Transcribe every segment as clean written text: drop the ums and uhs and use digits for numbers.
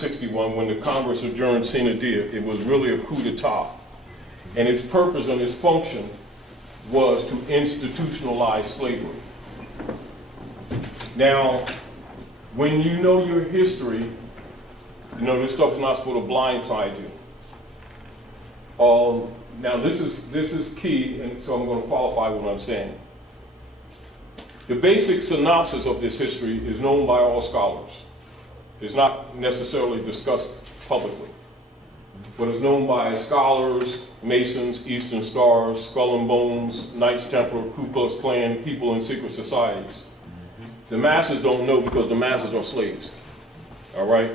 1861, when the Congress adjourned sine die. It was really a coup d'etat. And its purpose and its function was to institutionalize slavery. Now, when you know your history, you know this stuff is not supposed to blindside you. Now this is key, and so I'm going to qualify what I'm saying. The basic synopsis of this history is known by all scholars. It's not necessarily discussed publicly, but it's known by scholars, Masons, Eastern Stars, Skull and Bones, Knights Templar, Ku Klux Klan, people in secret societies. The masses don't know because the masses are slaves, all right?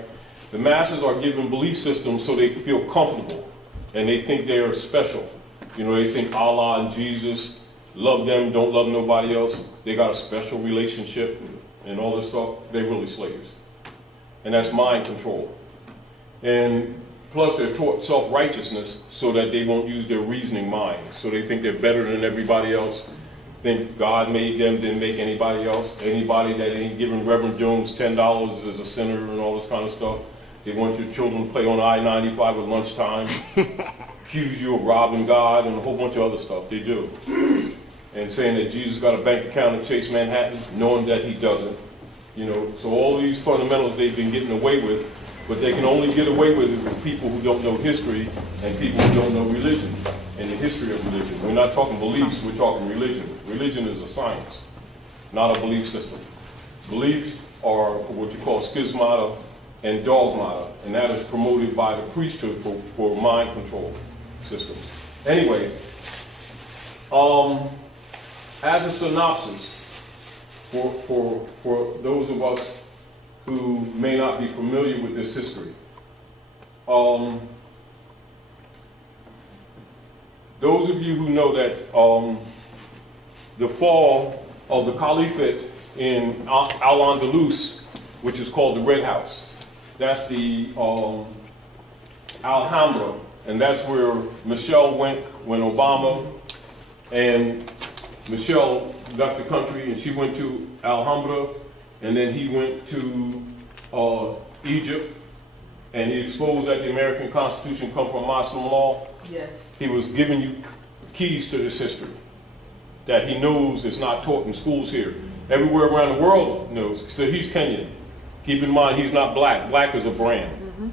The masses are given belief systems so they feel comfortable, and they think they are special. You know, they think Allah and Jesus love them, don't love nobody else. They got a special relationship and all this stuff. They're really slaves. And that's mind control. And plus they're taught self-righteousness so that they won't use their reasoning mind. So they think they're better than everybody else, think God made them, didn't make anybody else. Anybody that ain't giving Reverend Jones $10 is a sinner and all this kind of stuff. They want your children to play on I-95 at lunchtime, accuse you of robbing God and a whole bunch of other stuff. They do. And saying that Jesus got a bank account in Chase Manhattan, knowing that he doesn't. You know, so all these fundamentals they've been getting away with, but they can only get away with it with people who don't know history and people who don't know religion and the history of religion. We're not talking beliefs, we're talking religion. Religion is a science, not a belief system. Beliefs are what you call schismata and dogmata, and that is promoted by the priesthood for mind control systems. Anyway, as a synopsis, for those of us who may not be familiar with this history, those of you who know that the fall of the Caliphate in Al-Andalus, which is called the Red House, that's the Alhambra, and that's where Michelle went when Obama and Michelle left the country, and she went to Alhambra, and then he went to Egypt, and he exposed that the American Constitution comes from Muslim law. Yes. He was giving you keys to this history that he knows is not taught in schools here. Everywhere around the world knows. So he's Kenyan. Keep in mind, he's not black. Black is a brand. Mm-hmm.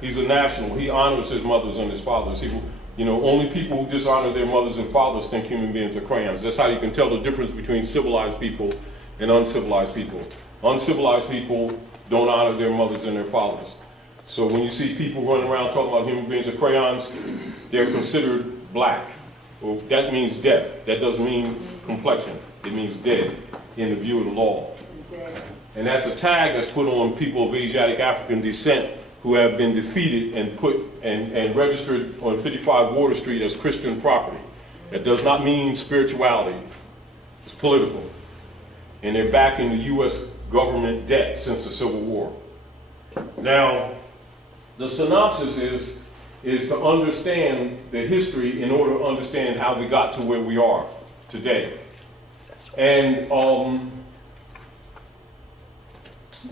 He's a national. He honors his mothers and his fathers. He, you know, only people who dishonor their mothers and fathers think human beings are crayons. That's how you can tell the difference between civilized people and uncivilized people. Uncivilized people don't honor their mothers and their fathers. So when you see people running around talking about human beings are crayons, they're considered black. Well, that means death. That doesn't mean complexion. It means dead in the view of the law. And that's a tag that's put on people of Asiatic African descent who have been defeated and put and registered on 55 Water Street as Christian property. That does not mean spirituality. It's political. And they're backing the U.S. government debt since the Civil War. Now, the synopsis is to understand the history in order to understand how we got to where we are today. And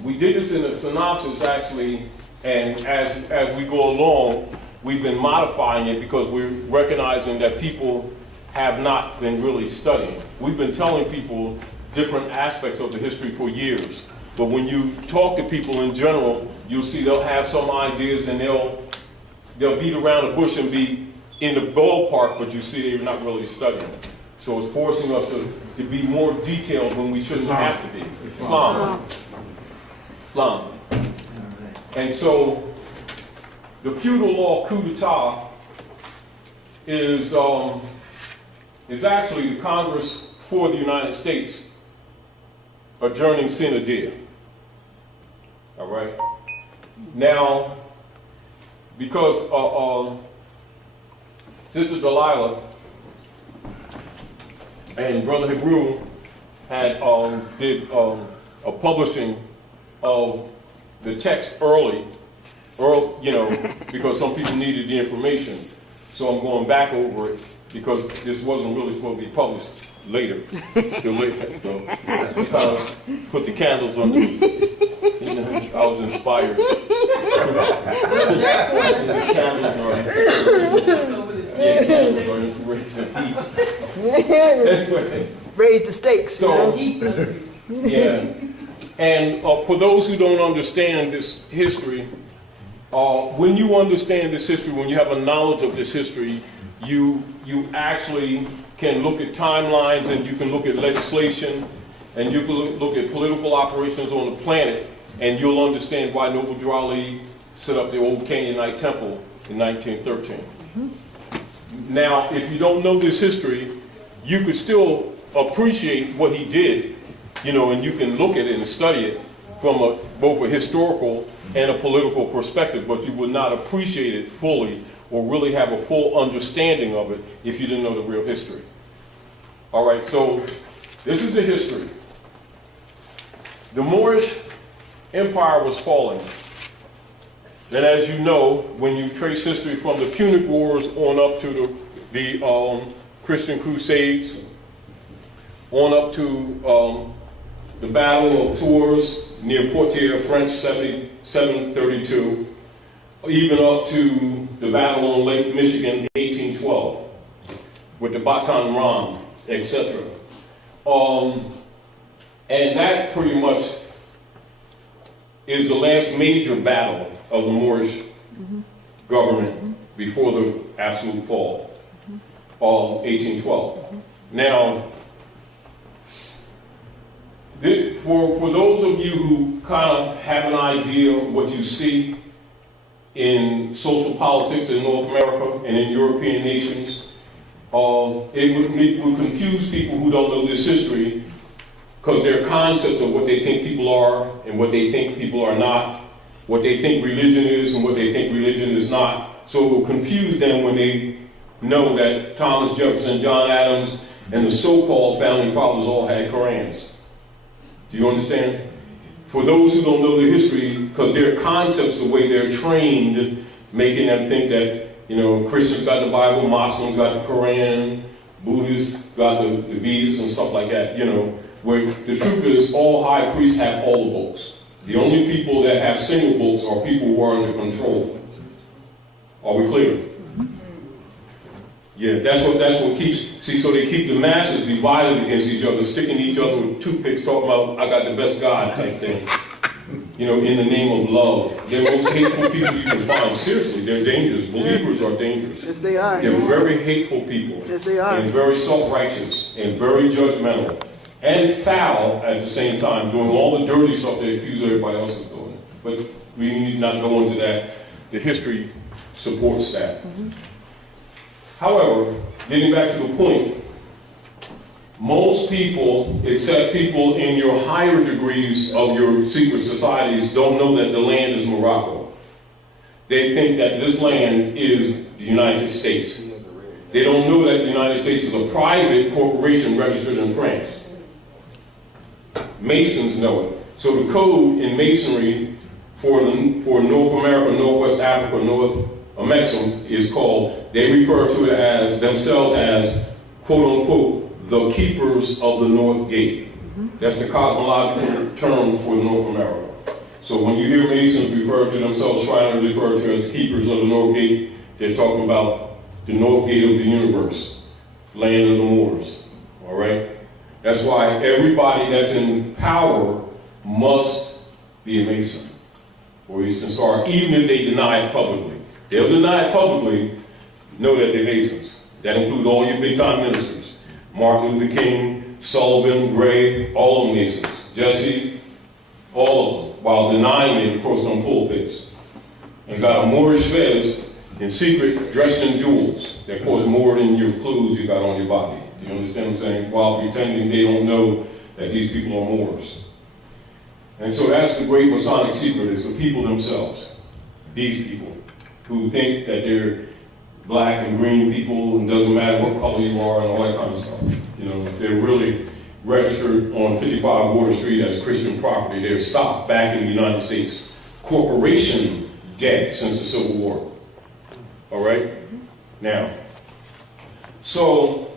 we did this in a synopsis actually, and as we go along, we've been modifying it because we're recognizing that people have not been really studying. We've been telling people different aspects of the history for years, but when you talk to people in general, you'll see they'll have some ideas and they'll beat around the bush and be in the ballpark, but you see they're not really studying. So it's forcing us to be more detailed when we shouldn't have to be. Islam. And so the feudal law coup d'etat is actually the Congress for the United States adjourning sine die. All right. Now, because Sister Delilah and Brother Hebrew had did a publishing of the text early, you know, because some people needed the information. So I'm going back over it because this wasn't really supposed to be published later, till later. So put the candles on. You know, I was inspired. the candles are, yeah, candles are inspiration. Anyway, Raise the stakes. so, yeah. And for those who don't understand this history, when you understand this history, when you have a knowledge of this history, you actually can look at timelines, and you can look at legislation, and you can look at political operations on the planet, and you'll understand why Noble Drew Ali set up the old Canaanite temple in 1913. Mm-hmm. Now, if you don't know this history, you could still appreciate what he did, you know, and you can look at it and study it from both a historical and a political perspective, but you would not appreciate it fully or really have a full understanding of it if you didn't know the real history. All right, so this is the history. The Moorish Empire was falling. And as you know, when you trace history from the Punic Wars on up to the Christian Crusades, on up to the Battle of Tours near Poitiers, French 732, even up to the Battle on Lake Michigan, 1812, with the Baton Rouge, etc. And that pretty much is the last major battle of the Moorish government before the absolute fall, 1812. Now, for those of you who kind of have an idea of what you see in social politics in North America and in European nations, it would confuse people who don't know this history, because their concept of what they think people are and what they think people are not, what they think religion is and what they think religion is not. So it will confuse them when they know that Thomas Jefferson, John Adams, and the so-called founding fathers all had Korans. Do you understand? For those who don't know the history, because their concepts, the way they're trained, making them think that, you know, Christians got the Bible, Muslims got the Koran, Buddhists got the Vedas and stuff like that, you know, where the truth is all high priests have all the books. The only people that have single books are people who are under control. Are we clear? Yeah, that's what keeps, see, so they keep the masses divided against each other, sticking each other with toothpicks, talking about, I got the best God type thing. You know, in the name of love. They're the most hateful people you can find. Seriously, they're dangerous. Believers are dangerous. Yes, they are. They're very hateful people. Yes, they are. And very self-righteous, and very judgmental. And foul at the same time, doing all the dirty stuff they accuse everybody else of doing. But we need not go into that. The history supports that. However, getting back to the point, most people, except people in your higher degrees of your secret societies, don't know that the land is Morocco. They think that this land is the United States. They don't know that the United States is a private corporation registered in France. Masons know it. So the code in Masonry for North America, Northwest Africa, North Mexico is called, they refer to it as, themselves as, quote unquote, the keepers of the North Gate. That's the cosmological term for North America. So when you hear Masons refer to themselves, Shriners refer to as keepers of the North Gate, they're talking about the North Gate of the universe, land of the Moors. All right? That's why everybody that's in power must be a Mason or Eastern Star, even if they deny it publicly. They'll deny it publicly, know that they're Masons. That includes all your big-time ministers. Martin Luther King, Sullivan, Gray, all of them Masons. Jesse, all of them, while denying it, of course, on pulpits. And got a Moorish fez in secret, dressed in jewels that cost more than your clothes you got on your body. Do you understand what I'm saying? While pretending they don't know that these people are Moors. And so that's the Great Masonic Secret, is the people themselves. These people who think that they're black and green people, and doesn't matter what color you are and all that kind of stuff. You know, they're really registered on 55 Water Street as Christian property. They're stopped back in the United States corporation debt since the Civil War. All right? Now, so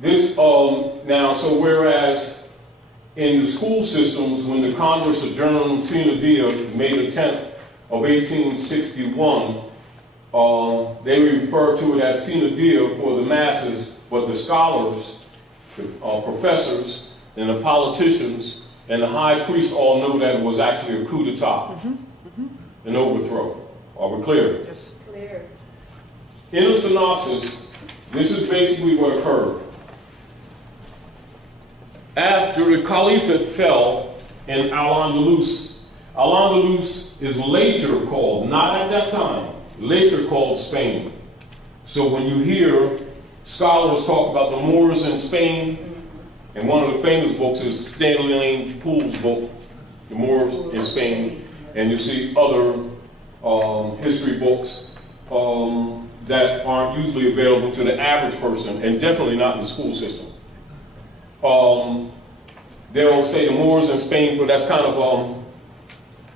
this, so whereas in the school systems, when the Congress adjourned sine die May the 10th of 1861, they refer to it as sine die for the masses, but the scholars, the professors, and the politicians, and the high priests all know that it was actually a coup d'etat, an overthrow. Are we clear? Yes. Clear. In the synopsis, this is basically what occurred. After the Caliphate fell in Al-Andalus, Al-Andalus is later called, not at that time, later called Spain. So when you hear scholars talk about the Moors in Spain, and one of the famous books is Stanley Lane Poole's book, The Moors in Spain, and you see other history books that aren't usually available to the average person, and definitely not in the school system. They'll say the Moors in Spain, but that's kind of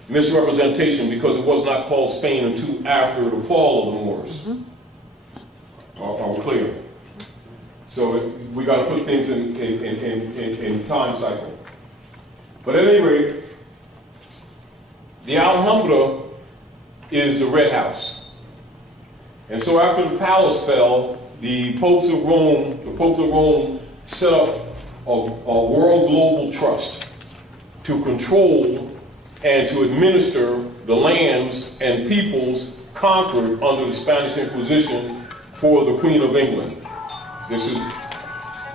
misrepresentation because it was not called Spain until after the fall of the Moors. Are we clear? So we got to put things in time cycle. But at any rate, the Alhambra is the Red House. And so after the palace fell, the popes of Rome set up a world global trust to control and to administer the lands and peoples conquered under the Spanish Inquisition for the Queen of England. This is,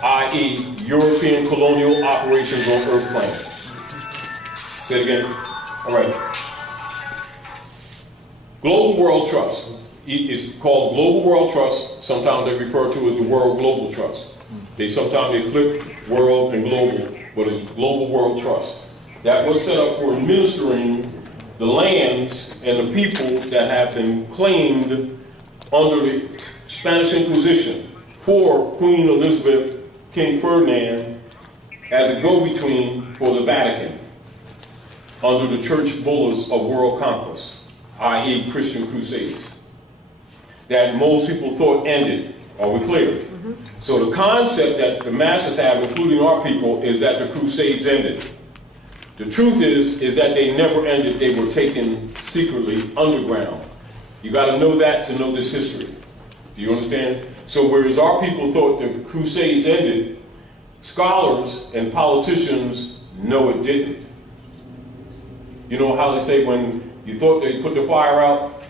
i.e., European colonial operations on Earth planet. Say it again. All right. Global World Trust is called Global World Trust. Sometimes they refer to it as the World Global Trust. Sometimes they flip world and global, but it's Global World Trust. That was set up for administering the lands and the peoples that have been claimed under the Spanish Inquisition for Queen Elizabeth, King Ferdinand, as a go-between for the Vatican under the church bullas of world conquest, i.e. Christian crusades, that most people thought ended. Are we clear? So the concept that the masses have, including our people, is that the crusades ended. The truth is that they never ended. They were taken secretly underground. You got to know that to know this history. Do you understand? So whereas our people thought the crusades ended, scholars and politicians know it didn't. You know how they say when you thought they put the fire out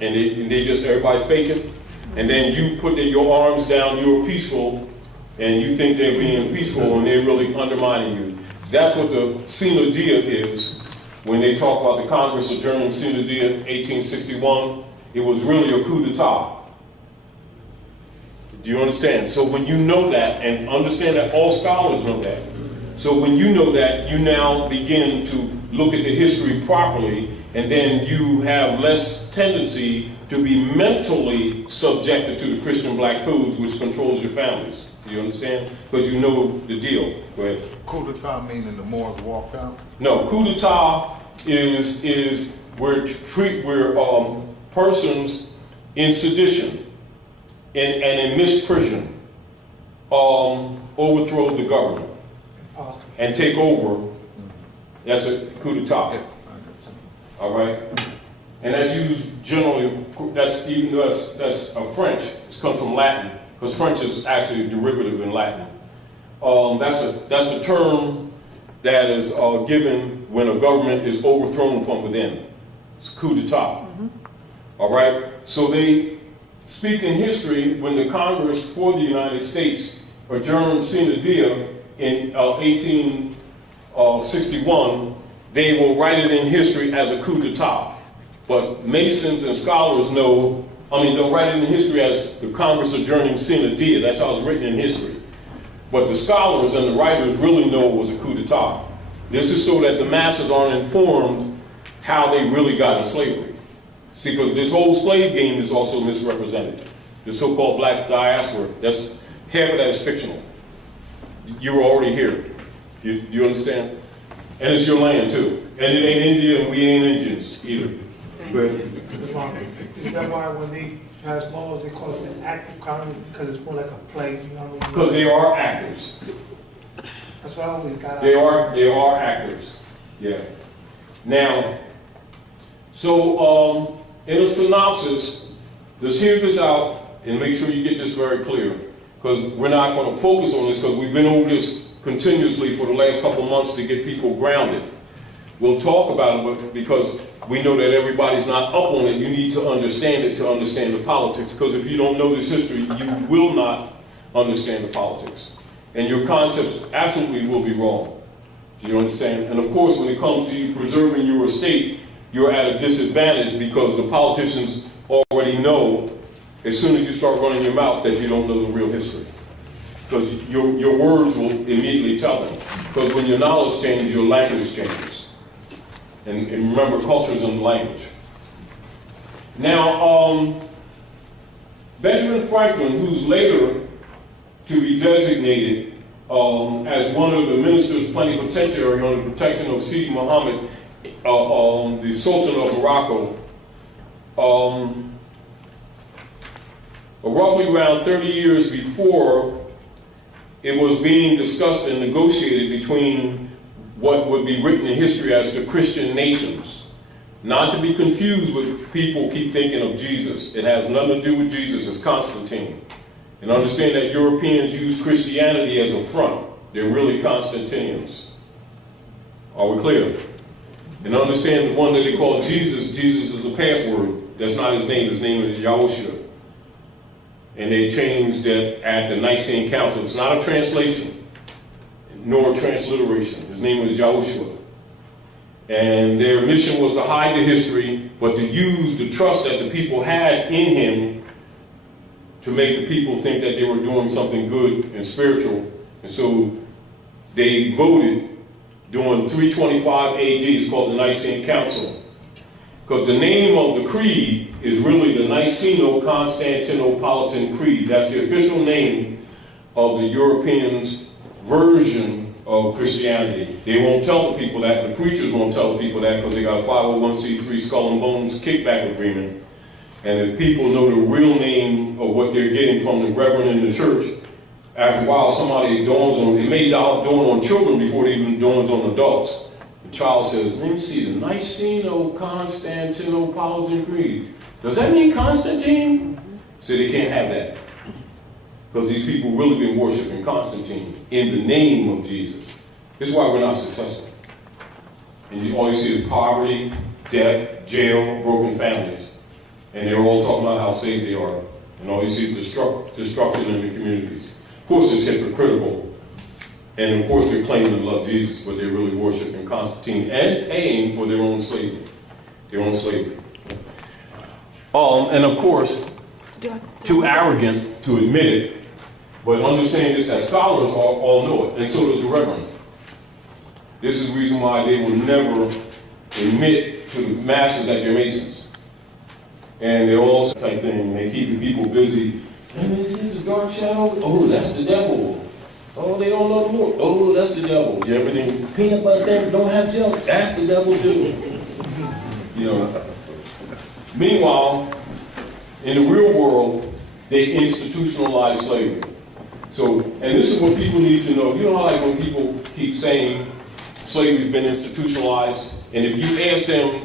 and they just, everybody's faking? And then you put your arms down, you're peaceful, and you think they're being peaceful and they're really undermining you. That's what the sine die is when they talk about the Congress adjourning sine die 1861. It was really a coup d'etat. Do you understand? So when you know that, and understand that all scholars know that, so when you know that, you now begin to look at the history properly, and then you have less tendency to be mentally subjected to the Christian black codes, which controls your families. Do you understand? Because you know the deal. Go ahead. Coup d'etat meaning the Moors walked out? No, coup d'etat is where persons in sedition and in misprision overthrow the government and take over. That's a coup d'etat. Yeah. All right? And that's used generally, that's even though that's French, it comes from Latin, because French is actually a derivative in Latin. That's the term that is given when a government is overthrown from within. It's coup d'etat. All right? So they speak in history when the Congress for the United States adjourned sine die in 1861, they will write it in history as a coup d'etat. But Masons and scholars know, they'll write it in history as the Congress adjourning sine die. That's how it's written in history. But the scholars and the writers really know it was a coup d'etat. This is so that the masses aren't informed how they really got in slavery. See, because this whole slave game is also misrepresented. The so-called black diaspora, that's half of that is fictional. You were already here. You understand? And it's your land too. And it ain't India and we ain't Indians either. But is that why when they pass laws they call it an active Congress, because it's more like a play, you know what I mean? Because they are actors. That's what I always got. They are actors. Yeah. Now, so in a synopsis, Just hear this out and make sure you get this very clear, because we're not going to focus on this because we've been over this continuously for the last couple months to get people grounded. We'll talk about it, but because we know that everybody's not up on it, you need to understand it to understand the politics, because if you don't know this history, you will not understand the politics. And your concepts absolutely will be wrong. Do you understand? And of course, when it comes to you preserving your estate, you're at a disadvantage because the politicians already know, as soon as you start running your mouth, that you don't know the real history. Because your words will immediately tell them. Because when your knowledge changes, your language changes. And remember, culture is in the language. Now, Benjamin Franklin, who's later to be designated as one of the ministers plenipotentiary under the protection of Sidi Muhammad, the Sultan of Morocco, roughly around 30 years before, it was being discussed and negotiated between what would be written in history as the Christian nations. Not to be confused with people keep thinking of Jesus. It has nothing to do with Jesus, it's Constantine. And understand that Europeans use Christianity as a front. They're really Constantinians. Are we clear? And understand the one that they call Jesus, Jesus is a password. That's not his name is Yahushua. And they changed that at the Nicene Council. It's not a translation, nor a transliteration. His name was Yahushua. And their mission was to hide the history, but to use the trust that the people had in him to make the people think that they were doing something good and spiritual. And so they voted during 325 AD, it's called the Nicene Council. Because the name of the creed is really the Niceno-Constantinopolitan Creed. That's the official name of the Europeans' version of Christianity. They won't tell the people that, the preachers won't tell the people that because they got a 501c3 skull and bones kickback agreement. And if people know the real name of what they're getting from the reverend in the church, after a while somebody dawns on, it may dawn on children before it even dawns on adults. The child says, let me see, the Niceno-Constantinopolitan Creed. Does that mean Constantine? So they can't have that. Because these people really been worshiping Constantine in the name of Jesus. This is why we're not successful. And all you see is poverty, death, jail, broken families. And they're all talking about how saved they are. And all you see is destruction in the communities. Of course, it's hypocritical. And of course, they're claiming to love Jesus, but they're really worshiping Constantine and paying for their own slavery. Their own slavery. And of course, too arrogant to admit it, but understand this as scholars all know it, and so does the Reverend. This is the reason why they will never admit to the masses that they're Masons. And they're all type thing, they keep people busy. And is this a dark shadow? Oh, that's the devil. Oh, they don't know the Lord. Oh, that's the devil. Everything, peanut butter sandwich don't have jelly. That's the devil too. You know. Meanwhile, in the real world, they institutionalize slavery. So, and this is what people need to know. You know how like when people keep saying slavery's been institutionalized, and if you ask them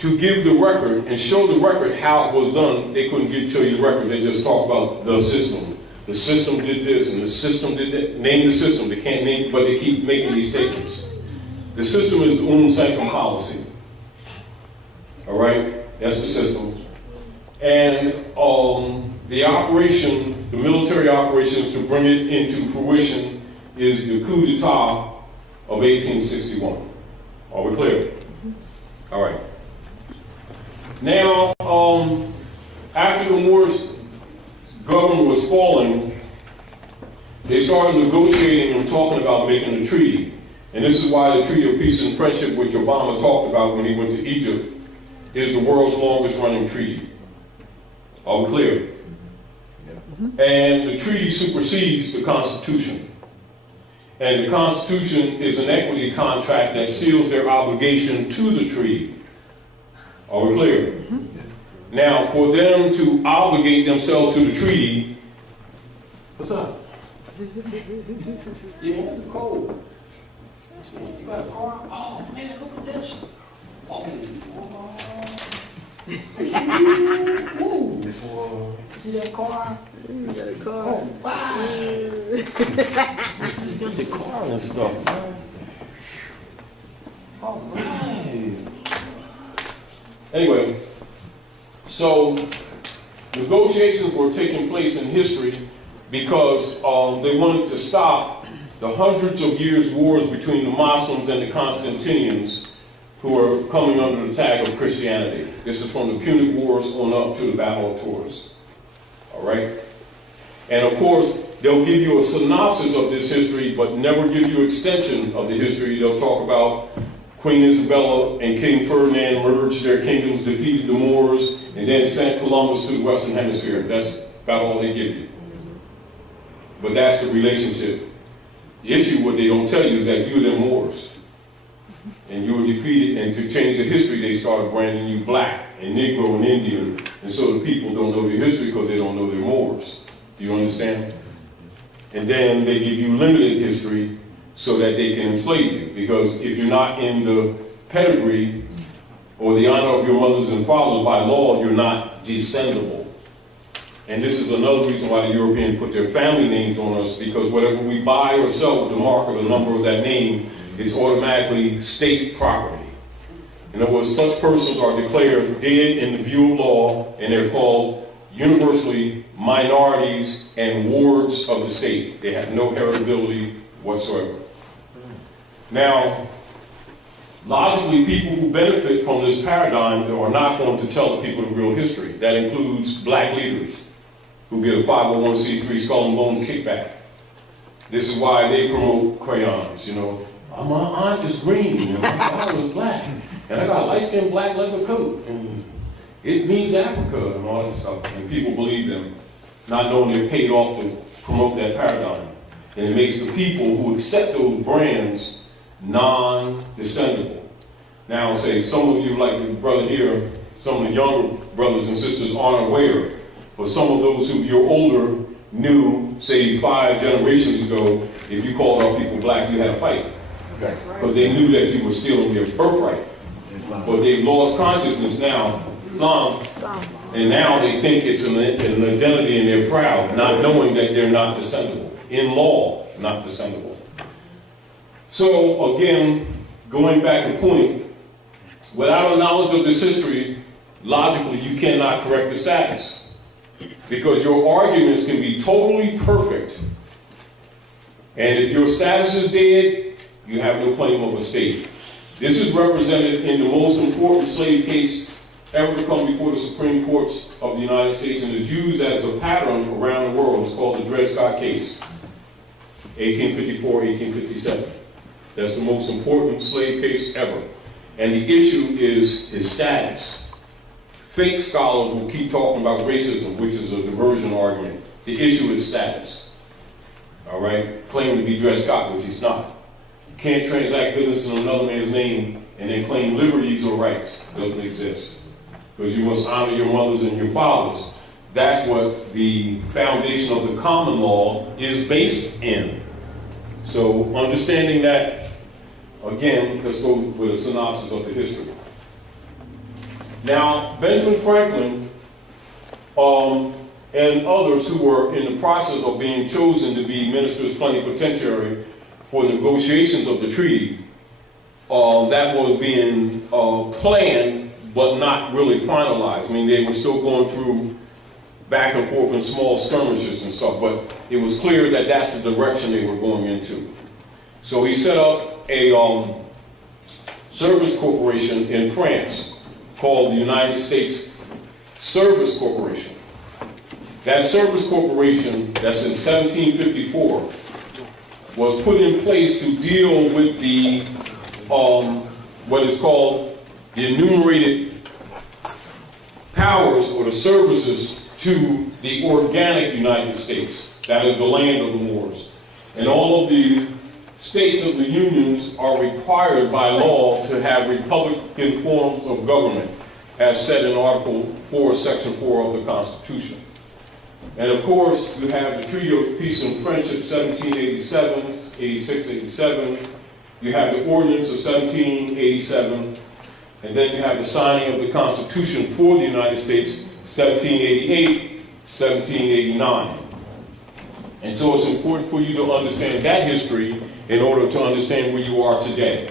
to give the record and show the record how it was done, they couldn't show you the record. They just talk about the system. The system did this, and the system did that. Name the system. They can't name, but they keep making these statements. The system is the Unam Sanctam policy. All right? That's the system. And the operation, the military operations to bring it into fruition is the coup d'etat of 1861. Are we clear? All right. Now, after the Moorish government was falling, they started negotiating and talking about making a treaty. And this is why the Treaty of Peace and Friendship, which Obama talked about when he went to Egypt, is the world's longest running treaty. Are we clear? Yeah. And the treaty supersedes the Constitution. And the Constitution is an equity contract that seals their obligation to the treaty. Are we clear? Mm-hmm. Now, for them to obligate themselves to the treaty, what's up? Your hands are cold. You got a car? Oh man, look at this. Oh. See that car? You got a car. Oh, wow. Just got the car and stuff, man. All right. Anyway, so negotiations were taking place in history because they wanted to stop the hundreds of years wars between the Muslims and the Constantinians who are coming under the tag of Christianity. This is from the Punic Wars on up to the Battle of Tours. All right? And of course, they'll give you a synopsis of this history, but never give you extension of the history. They'll talk about Queen Isabella and King Ferdinand merged their kingdoms, defeated the Moors, and then sent Columbus to the Western Hemisphere. That's about all they give you. But that's the relationship. The issue, what they don't tell you, is that you're them Moors. And you were defeated, and to change the history, they started branding you black and Negro and Indian, and so the people don't know their history because they don't know their Moors. Do you understand? And then they give you limited history so that they can enslave you, because if you're not in the pedigree or the honor of your mothers and fathers by law, you're not descendable. And this is another reason why the Europeans put their family names on us, because whatever we buy or sell with the mark or the number of that name, it's automatically state property. In other words, such persons are declared dead in the view of law, and they're called universally minorities and wards of the state. They have no heritability whatsoever. Now, logically, people who benefit from this paradigm are not going to tell the people the real history. That includes black leaders who get a 501c3 skull and bone kickback. This is why they promote crayons, you know. My aunt is green, and my father is black, and I got a light-skinned black leather coat, and it means Africa, and all that stuff. And people believe them, not knowing they're paid off to promote that paradigm. And it makes the people who accept those brands non-descendable. Now, say some of you, like the brother here, some of the younger brothers and sisters aren't aware, but some of those who you're older knew, say 5 generations ago, if you called our people black, you had a fight. Because they knew that you were stealing their birthright. But they've lost consciousness now, Islam, and now they think it's an identity and they're proud, not knowing that they're not descendable. In law, not descendable. So again, going back to point, without a knowledge of this history, logically you cannot correct the status. Because your arguments can be totally perfect, and if your status is dead, you have no claim of a state. This is represented in the most important slave case ever to come before the Supreme Courts of the United States, and is used as a pattern around the world. It's called the Dred Scott case, 1854, 1857. That's the most important slave case ever. And the issue is his status. Fake scholars will keep talking about racism, which is a diversion argument. The issue is status. All right? Claiming to be Dred Scott, which he's not. You can't transact business in another man's name and then claim liberties or rights. It doesn't exist. Because you must honor your mothers and your fathers. That's what the foundation of the common law is based in. So understanding that, again, let's go with a synopsis of the history. Now, Benjamin Franklin and others who were in the process of being chosen to be ministers plenipotentiary for negotiations of the treaty, that was being planned but not really finalized. I mean, they were still going through back and forth in small skirmishes and stuff, but it was clear that that's the direction they were going into. So he set up a service corporation in France called the United States Service Corporation. That service corporation, that's in 1754, was put in place to deal with the, what is called the enumerated powers or the services to the organic United States. That is the land of the Moors. And all of the states of the unions are required by law to have republican forms of government, as said in Article 4, Section 4 of the Constitution. And of course, you have the Treaty of Peace and Friendship, 1787, 86, 87. You have the Ordinance of 1787. And then you have the signing of the Constitution for the United States, 1788, 1789. And so it's important for you to understand that history in order to understand where you are today.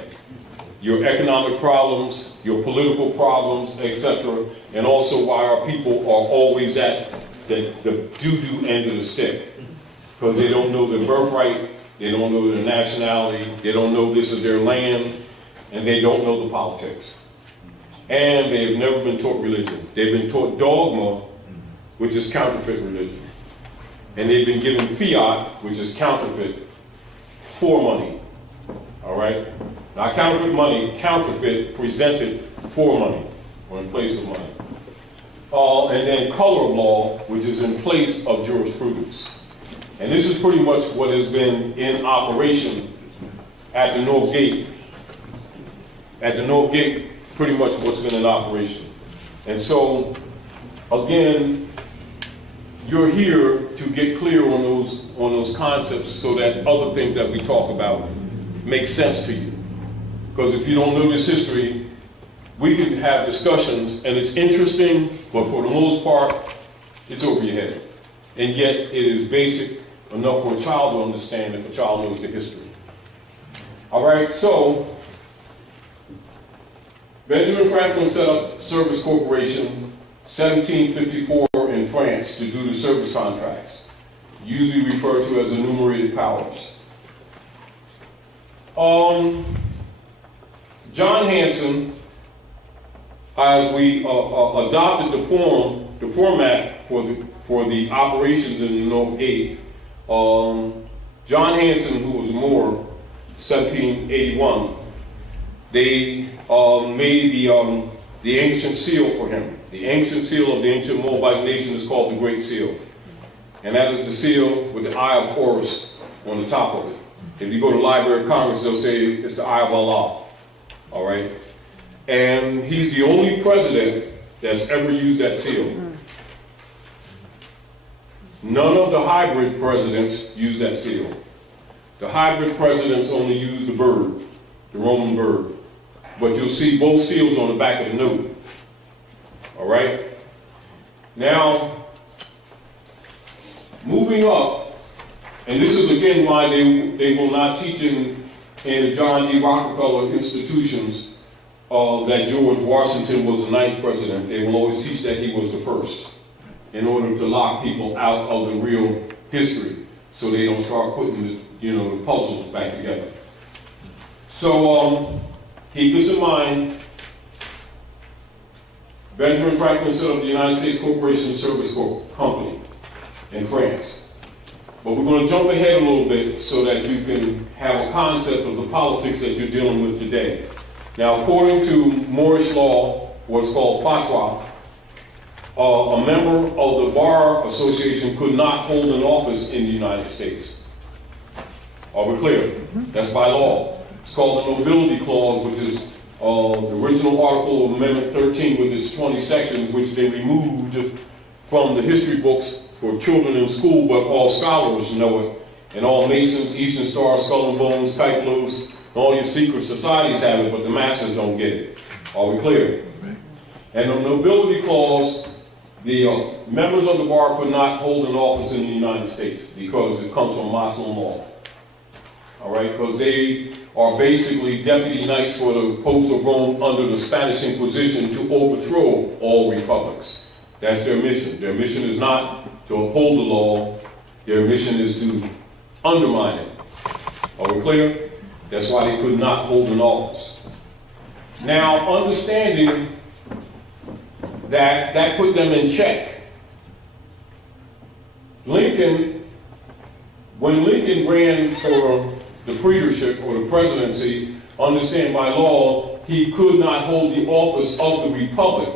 Your economic problems, your political problems, etc., and also why our people are always at the doo-doo end of the stick. Because they don't know their birthright, they don't know their nationality, they don't know this is their land, and they don't know the politics. And they have never been taught religion. They've been taught dogma, which is counterfeit religion. And they've been given fiat, which is counterfeit, for money. All right? Not counterfeit money, counterfeit presented for money, or in place of money. And then color law, which is in place of jurisprudence. And this is pretty much what has been in operation at the North Gate. At the North Gate, pretty much what's been in operation. And so, again, you're here to get clear on those concepts so that other things that we talk about make sense to you. Because if you don't know this history, we can have discussions and it's interesting, but for the most part, it's over your head. And yet it is basic enough for a child to understand if a child knows the history. All right, so Benjamin Franklin set up Service Corporation 1754 in France to do the service contracts, usually referred to as enumerated powers. John Hanson, as we adopted the format for the operations in the North Gate, John Hanson, who was a Moor, 1781, they made the ancient seal for him. The ancient seal of the ancient Moabite nation is called the Great Seal. And that is the seal with the Eye of Horus on the top of it. If you go to the Library of Congress, they'll say it's the Eye of Allah. All right? And he's the only president that's ever used that seal. None of the hybrid presidents use that seal. The hybrid presidents only use the bird, the Roman bird. But you'll see both seals on the back of the note. All right? Now, moving up, and this is again why they will not teach in the John D. Rockefeller institutions that George Washington was the 9th president. They will always teach that he was the first in order to lock people out of the real history so they don't start putting the puzzles back together. So keep this in mind. Benjamin Franklin set up the United States Corporation Service Company in France. But we're going to jump ahead a little bit so that you can have a concept of the politics that you're dealing with today. Now, according to Moorish law, what's called fatwa, a member of the Bar Association could not hold an office in the United States. Are we clear? That's by law. It's called the Nobility Clause, which is the original article of Amendment 13 with its 20 sections, which they removed from the history books for children in school, but all scholars know it. And all Masons, Eastern Star, Skull and Bones, Kite Blues, all your secret societies have it, but the masses don't get it. Are we clear? And the Nobility Clause, the members of the bar could not hold an office in the United States because it comes from Muslim law. All right, because they are basically deputy knights for the popes of Rome under the Spanish Inquisition to overthrow all republics. That's their mission. Their mission is not to uphold the law. Their mission is to undermine it. Are we clear? That's why they could not hold an office. Now, understanding that put them in check. Lincoln, when Lincoln ran for the praetorship or the presidency, understand by law, he could not hold the office of the republic.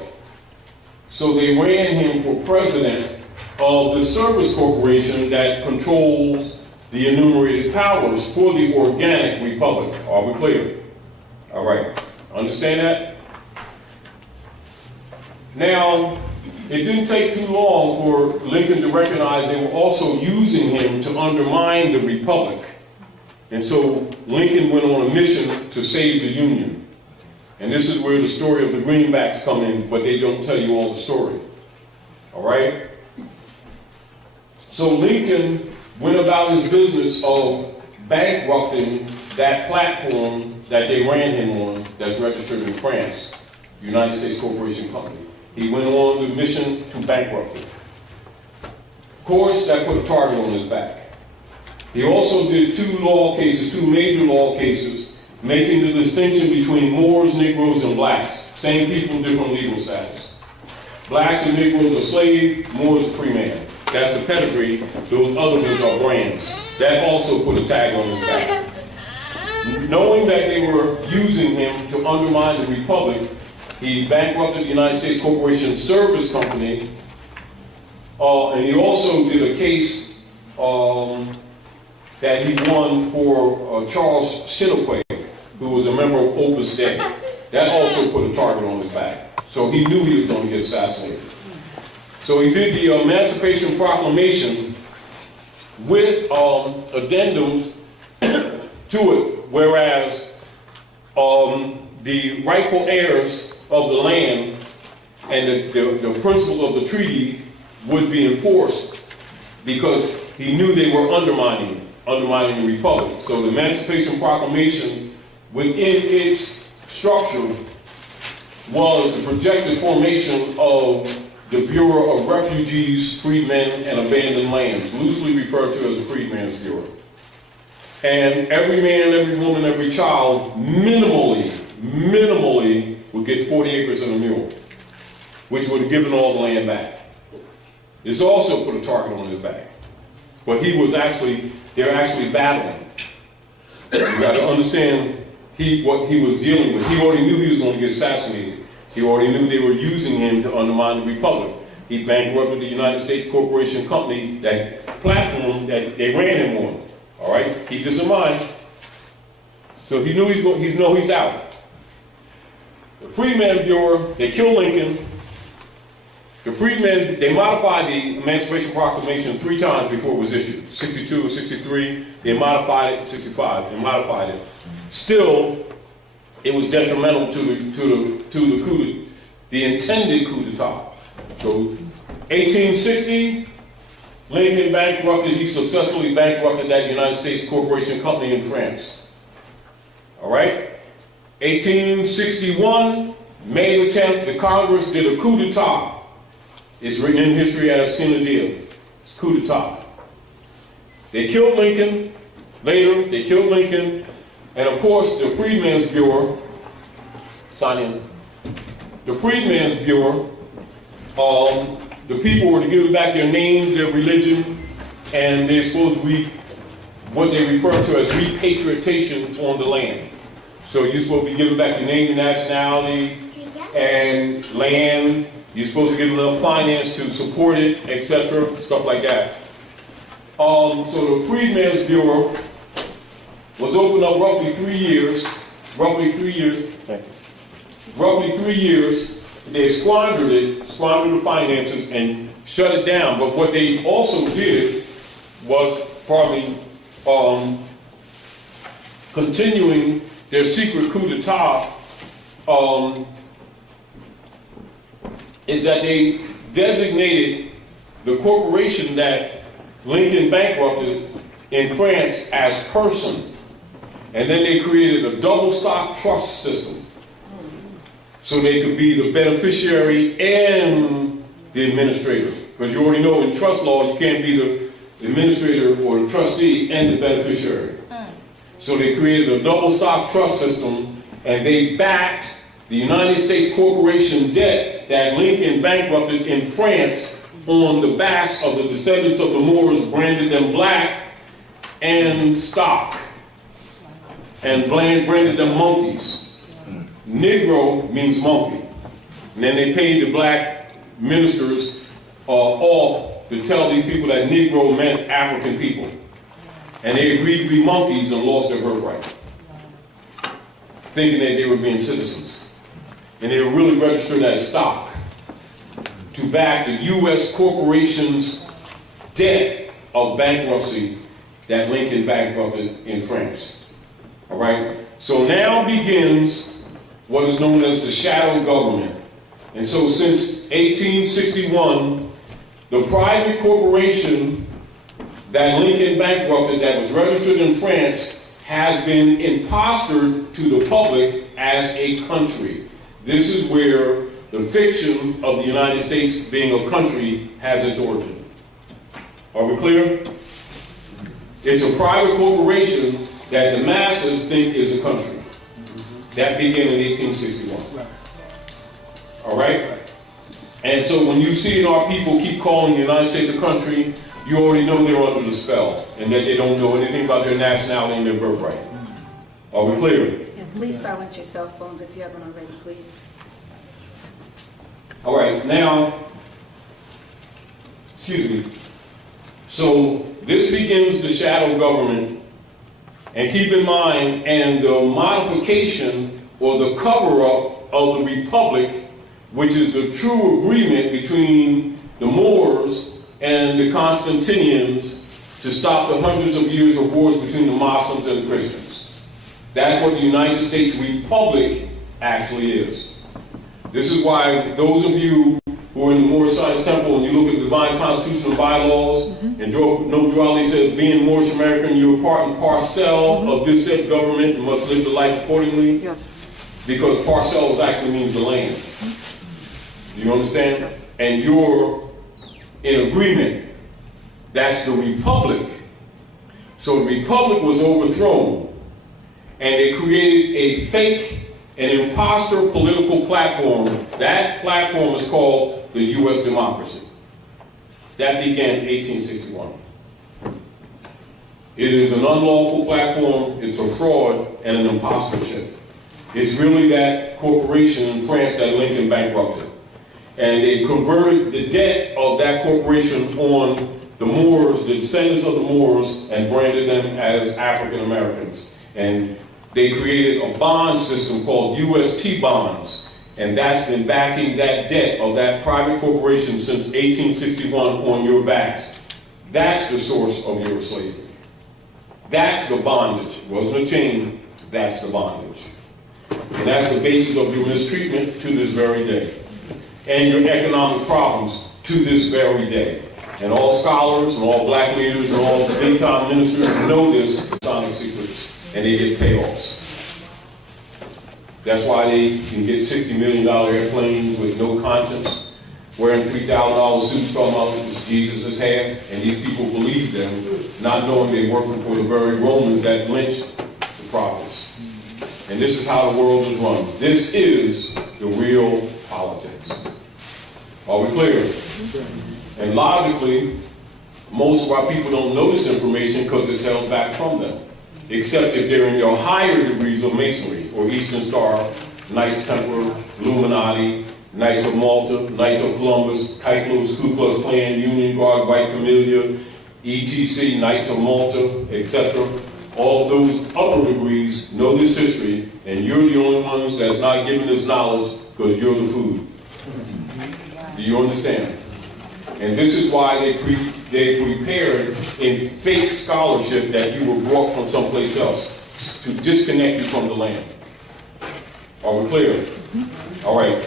So they ran him for president of the Service Corporation that controls the enumerated powers for the organic republic. Are we clear? All right. Understand that? Now, it didn't take too long for Lincoln to recognize they were also using him to undermine the republic. And so Lincoln went on a mission to save the Union. And this is where the story of the greenbacks come in, but they don't tell you all the story. All right? So Lincoln went about his business of bankrupting that platform that they ran him on that's registered in France, United States Corporation Company. He went on the mission to bankrupt it. Of course, that put a target on his back. He also did two major law cases, making the distinction between Moors, Negroes, and blacks. Same people, different legal status. Blacks and Negroes are slave, Moors are free man. That's the pedigree. Those other ones are brands. That also put a tag on his back. Knowing that they were using him to undermine the Republic, he bankrupted the United States Corporation Service Company, and he also did a case that he won for Charles Shiek, who was a member of Opus Dei. That also put a target on his back. So he knew he was going to get assassinated. So he did the Emancipation Proclamation with addendums to it, whereas the rightful heirs of the land and the principles of the treaty would be enforced because he knew they were undermining the Republic. So the Emancipation Proclamation, within its structure, was the projected formation of the Bureau of Refugees, Freedmen, and Abandoned Lands, loosely referred to as the Freedmen's Bureau. And every man, every woman, every child, minimally would get 40 acres and a mule, which would have given all the land back. This also put a target on his back. But they're actually battling. You got to understand what he was dealing with. He already knew he was going to get assassinated. He already knew they were using him to undermine the Republic. He bankrupted the United States Corporation Company, that platform that they ran him on. All right, keep this in mind. So he knew he's out. The Freedmen's Bureau, they killed Lincoln. The Freedmen, they modified the Emancipation Proclamation 3 times before it was issued. 62, 63, they modified it, 65, they modified it. Still, it was detrimental to the intended coup d'etat. So 1860, Lincoln bankrupted, he successfully bankrupted that United States Corporation Company in France. All right? 1861, May the 10th, the Congress did a coup d'etat. It's written in history as sine die. It's coup d'etat. They killed Lincoln. Later, they killed Lincoln. And of course, the Freedmen's Bureau, sign in. The Freedmen's Bureau, the people were to give back their name, their religion, and they're supposed to be what they refer to as repatriation on the land. So you're supposed to be giving back your name, your nationality, and land. You're supposed to give enough finance to support it, etc., stuff like that. So the Freedmen's Bureau was opened up roughly 3 years. They squandered the finances and shut it down. But what they also did was continuing their secret coup d'etat, is that they designated the corporation that Lincoln bankrupted in France as person. And then they created a double stock trust system. So they could be the beneficiary and the administrator. Because you already know in trust law, you can't be the administrator or the trustee and the beneficiary. So they created a double stock trust system, and they backed the United States Corporation debt that Lincoln bankrupted in France on the backs of the descendants of the Moors, branded them black and stock, and branded them monkeys. Negro means monkey. And then they paid the black ministers off to tell these people that Negro meant African people. And they agreed to be monkeys and lost their birthright, thinking that they were being citizens. And they were really registered as stock to back the U.S. corporation's debt of bankruptcy that Lincoln bankrupted in France. All right? So now begins what is known as the shadow government. And so since 1861, The private corporation that Lincoln bankrupted, that was registered in France, has been impostered to the public as a country. This is where the fiction of the United States being a country has its origin. Are we clear? It's a private corporation that the masses think is a country. That began in 1861. All right? And so when you see our people keep calling the United States a country, you already know they're under the spell and that they don't know anything about their nationality and their birthright. Are we clear? Yeah, please silence your cell phones if you haven't already, please. All right, now, excuse me. So this begins the shadow government. And keep in mind, and the modification or the cover-up of the republic, which is the true agreement between the Moors and the Constantinians to stop the hundreds of years of wars between the Muslims and the Christians. That's what the United States Republic actually is. This is why those of you who are in the Moorish Science Temple and you look at the divine constitutional bylaws, and Joe Ali says, being Moorish American, you're part and parcel of this said government and must live the life accordingly. Yes. Because parcels actually means the land. Do you understand? Yes. And you're in agreement. That's the republic. So the republic was overthrown, and they created a fake, an imposter political platform. That platform is called the U.S. democracy. That began in 1861. It is an unlawful platform, it's a fraud, and an impostorship. It's really that corporation in France that Lincoln bankrupted. And they converted the debt of that corporation on the Moors, the descendants of the Moors, and branded them as African Americans. And they created a bond system called UST bonds. And that's been backing that debt of that private corporation since 1861 on your backs. That's the source of your slavery. That's the bondage. It wasn't a chain, that's the bondage. And that's the basis of your mistreatment to this very day. And your economic problems to this very day. And all scholars and all black leaders and all big-time ministers know this Masonic secrets, and they get payoffs. That's why they can get $60 million airplanes with no conscience, wearing $3,000 suits talking about this Jesus' half, and these people believe them, not knowing they're working for the very Romans that lynched the prophets. And this is how the world is run. This is the real politics. Are we clear? And logically, most of our people don't know this information because it's held back from them, except if they're in your higher degrees of Masonry, or Eastern Star, Knights Templar, Illuminati, Knights of Malta, Knights of Columbus, Kyklos, Ku Klux Klan, Union Guard, White Camellia, ETC, Knights of Malta, etc. All those upper degrees know this history, and you're the only ones that's not giving this knowledge because you're the food. Do you understand? And this is why they prepared in fake scholarship that you were brought from someplace else to disconnect you from the land. Are we clear? All right.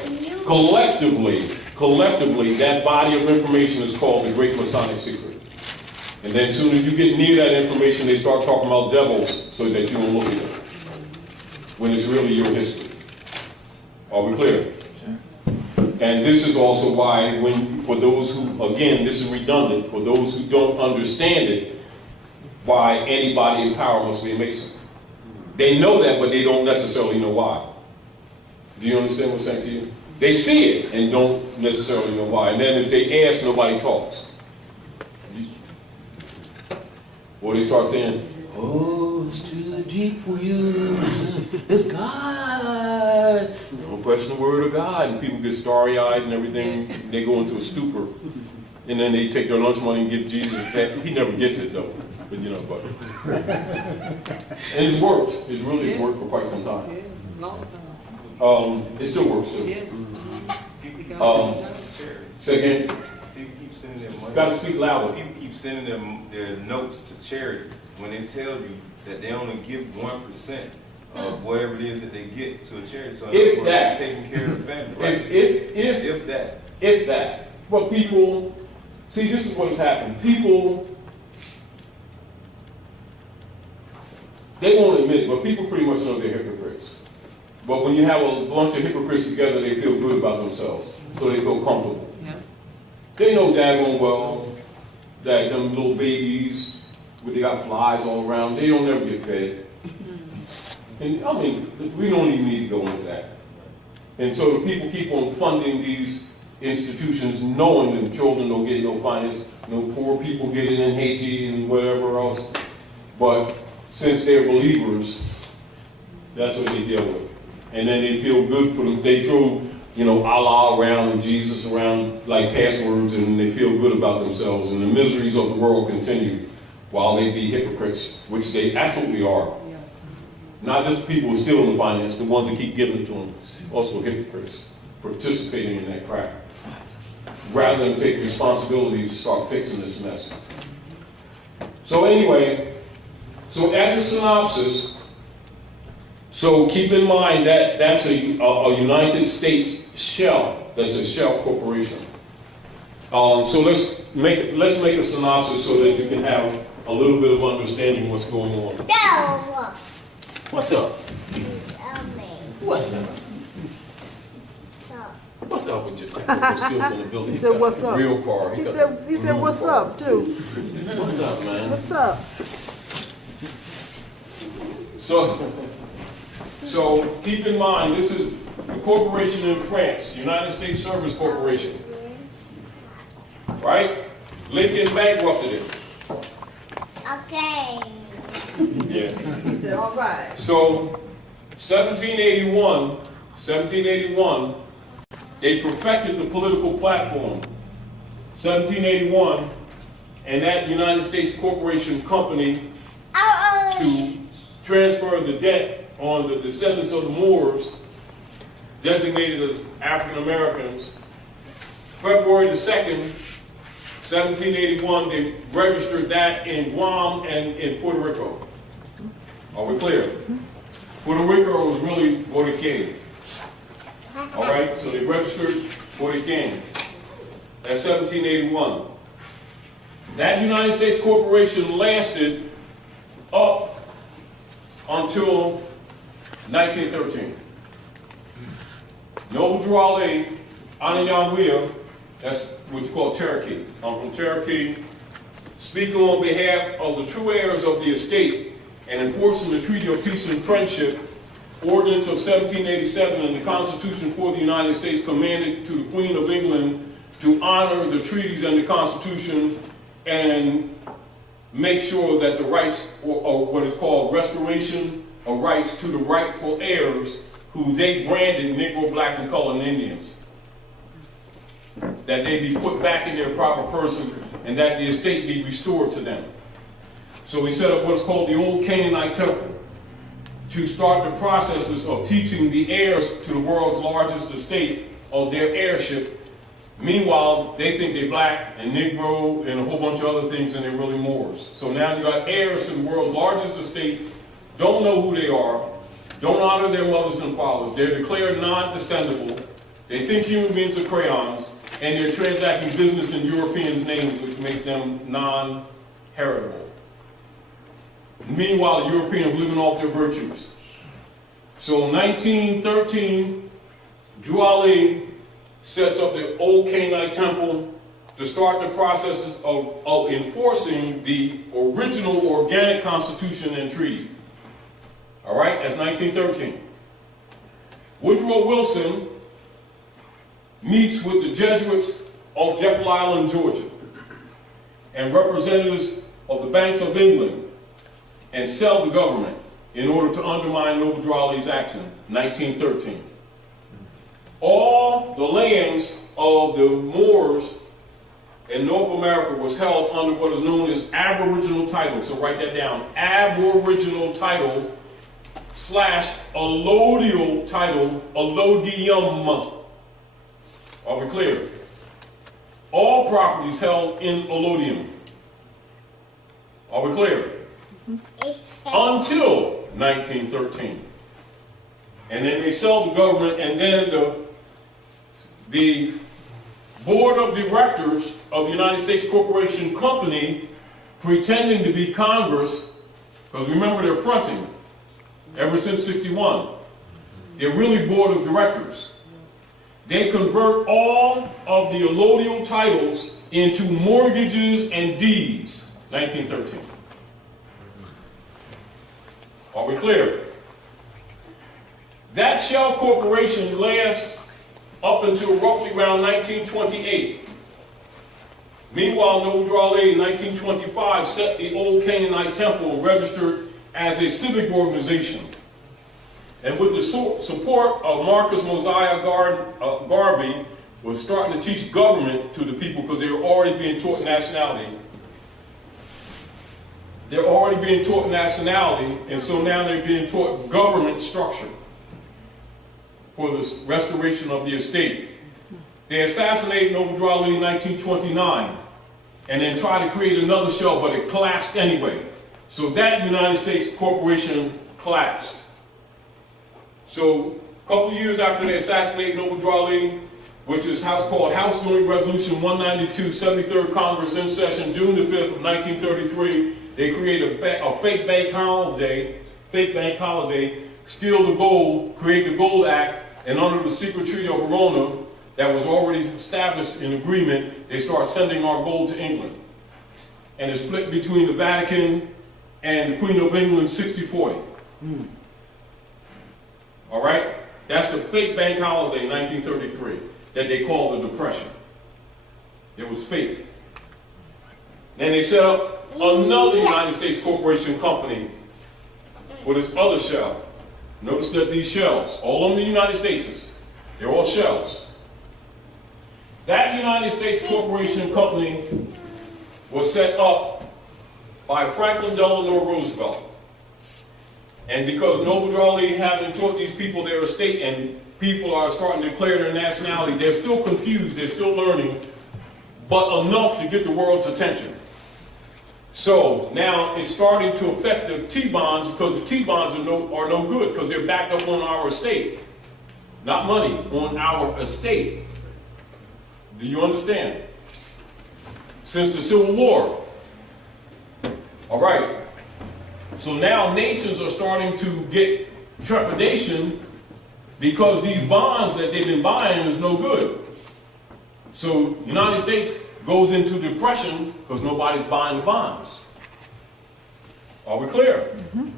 Collectively, that body of information is called the Great Masonic Secret. And then as soon as you get near that information, they start talking about devils so that you don't look at them, when it's really your history. Are we clear? And this is also why, for those who, again, this is redundant, for those who don't understand it, why anybody in power must be a Mason. They know that, but they don't necessarily know why. Do you understand what I'm saying to you? They see it and don't necessarily know why. And then if they ask, nobody talks. Or they start saying, oh, it's too deep for you. It's God. Don't question the word of God. And people get starry-eyed and everything. They go into a stupor. And then they take their lunch money and give Jesus a He never gets it, though. But, you know, but. And it's worked. It really has worked for quite some time. It still works, too. Say again. People keep sending their money. Got to speak louder. People keep sending them their notes to charities when they tell you that they only give 1% of whatever it is that they get to a charity. So If that. taking care of the family, right? If If that. If that. But people See, this is what has happened. People, they won't admit it, but people pretty much know they're hypocrites. But when you have a bunch of hypocrites together, they feel good about themselves, so they feel comfortable. Yeah. They know daggone well that them little babies, where they got flies all around, they don't ever get fed. And I mean, we don't even need to go into that. And so the people keep on funding these institutions, knowing that children don't get no finance, no poor people get it in Haiti and whatever else. But since they're believers, that's what they deal with. And then they feel good for them. They throw, Allah around and Jesus around like passwords, and they feel good about themselves. And the miseries of the world continue while they be hypocrites, which they absolutely are. Not just the people who steal the finance, the ones that keep giving it to them, also hypocrites, participating in that crap. Rather than take responsibility to start fixing this mess. So anyway, so as a synopsis, so keep in mind that that's a United States shell. That's a shell corporation. So let's make a synopsis so that you can have a little bit of understanding what's going on. What's up? What's up? What's up with your technical skills in the building? He said, "What's up?" Real car. He said, "What's up?" too. What's up, man? What's up? So keep in mind, this is a corporation in France, United States Service Corporation. Right? Lincoln bankrupted it. Okay. Yeah. He said, "All right." So 1781, they perfected the political platform. 1781, and that United States Corporation Company to transfer the debt on the descendants of the Moors, designated as African Americans. February the 2nd, 1781, they registered that in Guam and in Puerto Rico. Are we clear? Puerto Rico was really Puerto Rican. All right, so they registered Puerto Rican. That's 1781. That United States Corporation lasted up until 1913. Noble Drew Ali, Anayamwea, that's what you call Cherokee. I'm from Cherokee, speaking on behalf of the true heirs of the estate and enforcing the Treaty of Peace and Friendship, Ordinance of 1787, and the Constitution for the United States commanded to the Queen of England to honor the treaties and the Constitution and make sure that the rights, or what is called restoration of rights to the rightful heirs, who they branded Negro, Black, and Colored Indians, that they be put back in their proper person and that the estate be restored to them. So we set up what's called the Old Canaanite Temple to start the processes of teaching the heirs to the world's largest estate of their heirship. Meanwhile, they think they're black and Negro and a whole bunch of other things, and they're really Moors. So now you got heirs to the world's largest estate, don't know who they are, don't honor their mothers and fathers, they're declared non-descendable, they think human beings are crayons, and they're transacting business in Europeans' names, which makes them non-heritable. Meanwhile, the Europeans living off their virtues. So in 1913, Drew Ali sets up the Old Canaanite Temple to start the processes of enforcing the original organic constitution and treaties. All right, that's 1913. Woodrow Wilson meets with the Jesuits of Jekyll Island, Georgia, and representatives of the Banks of England, and sell the government in order to undermine Noble Drew Ali's action, 1913. All the lands of the Moors in North America was held under what is known as aboriginal titles. So write that down. Aboriginal titles / allodial title, allodium. Are we clear? All properties held in allodium. Are we clear? Until 1913. And then they sell the government, and then the board of directors of the United States Corporation Company, pretending to be Congress, because remember they're fronting ever since '61. They're really board of directors. They convert all of the allodial titles into mortgages and deeds, 1913. Are we clear? That shell corporation lasts up until roughly around 1928. Meanwhile, Noble Drawley in 1925 set the old Canaanite temple registered as a civic organization. And with the support of Marcus Mosiah Garvey, was starting to teach government to the people because they were already being taught nationality. They're already being taught nationality, and so now they're being taught government structure for the restoration of the estate. They assassinated Noble Drawley in 1929, and then tried to create another shell, but it collapsed anyway. So that United States corporation collapsed. So a couple of years after they assassinated Noble Drawley, which is called House Joint Resolution 192, 73rd Congress in session, June the 5th of 1933, they create a fake bank holiday, steal the gold, create the Gold Act, and under the secret treaty of Verona that was already established in agreement, they start sending our gold to England. And it's split between the Vatican and the Queen of England 60-40. All right? That's the fake bank holiday, 1933, that they call the Depression. It was fake. Then they set up another United States Corporation Company for this other shell. Notice that these shells, all of them the United States, they're all shells. That United States Corporation Company was set up by Franklin Delano Roosevelt. And because Noble Drawley having taught these people their estate and people are starting to declare their nationality, they're still confused, they're still learning, but enough to get the world's attention. So now it's starting to affect the T-bonds because the T-bonds are no good because they're backed up on our estate. Not money, on our estate. Do you understand? Since the Civil War. All right. So now nations are starting to get trepidation because these bonds that they've been buying is no good. So the United States goes into depression because nobody's buying the bonds. Are we clear? Mm-hmm.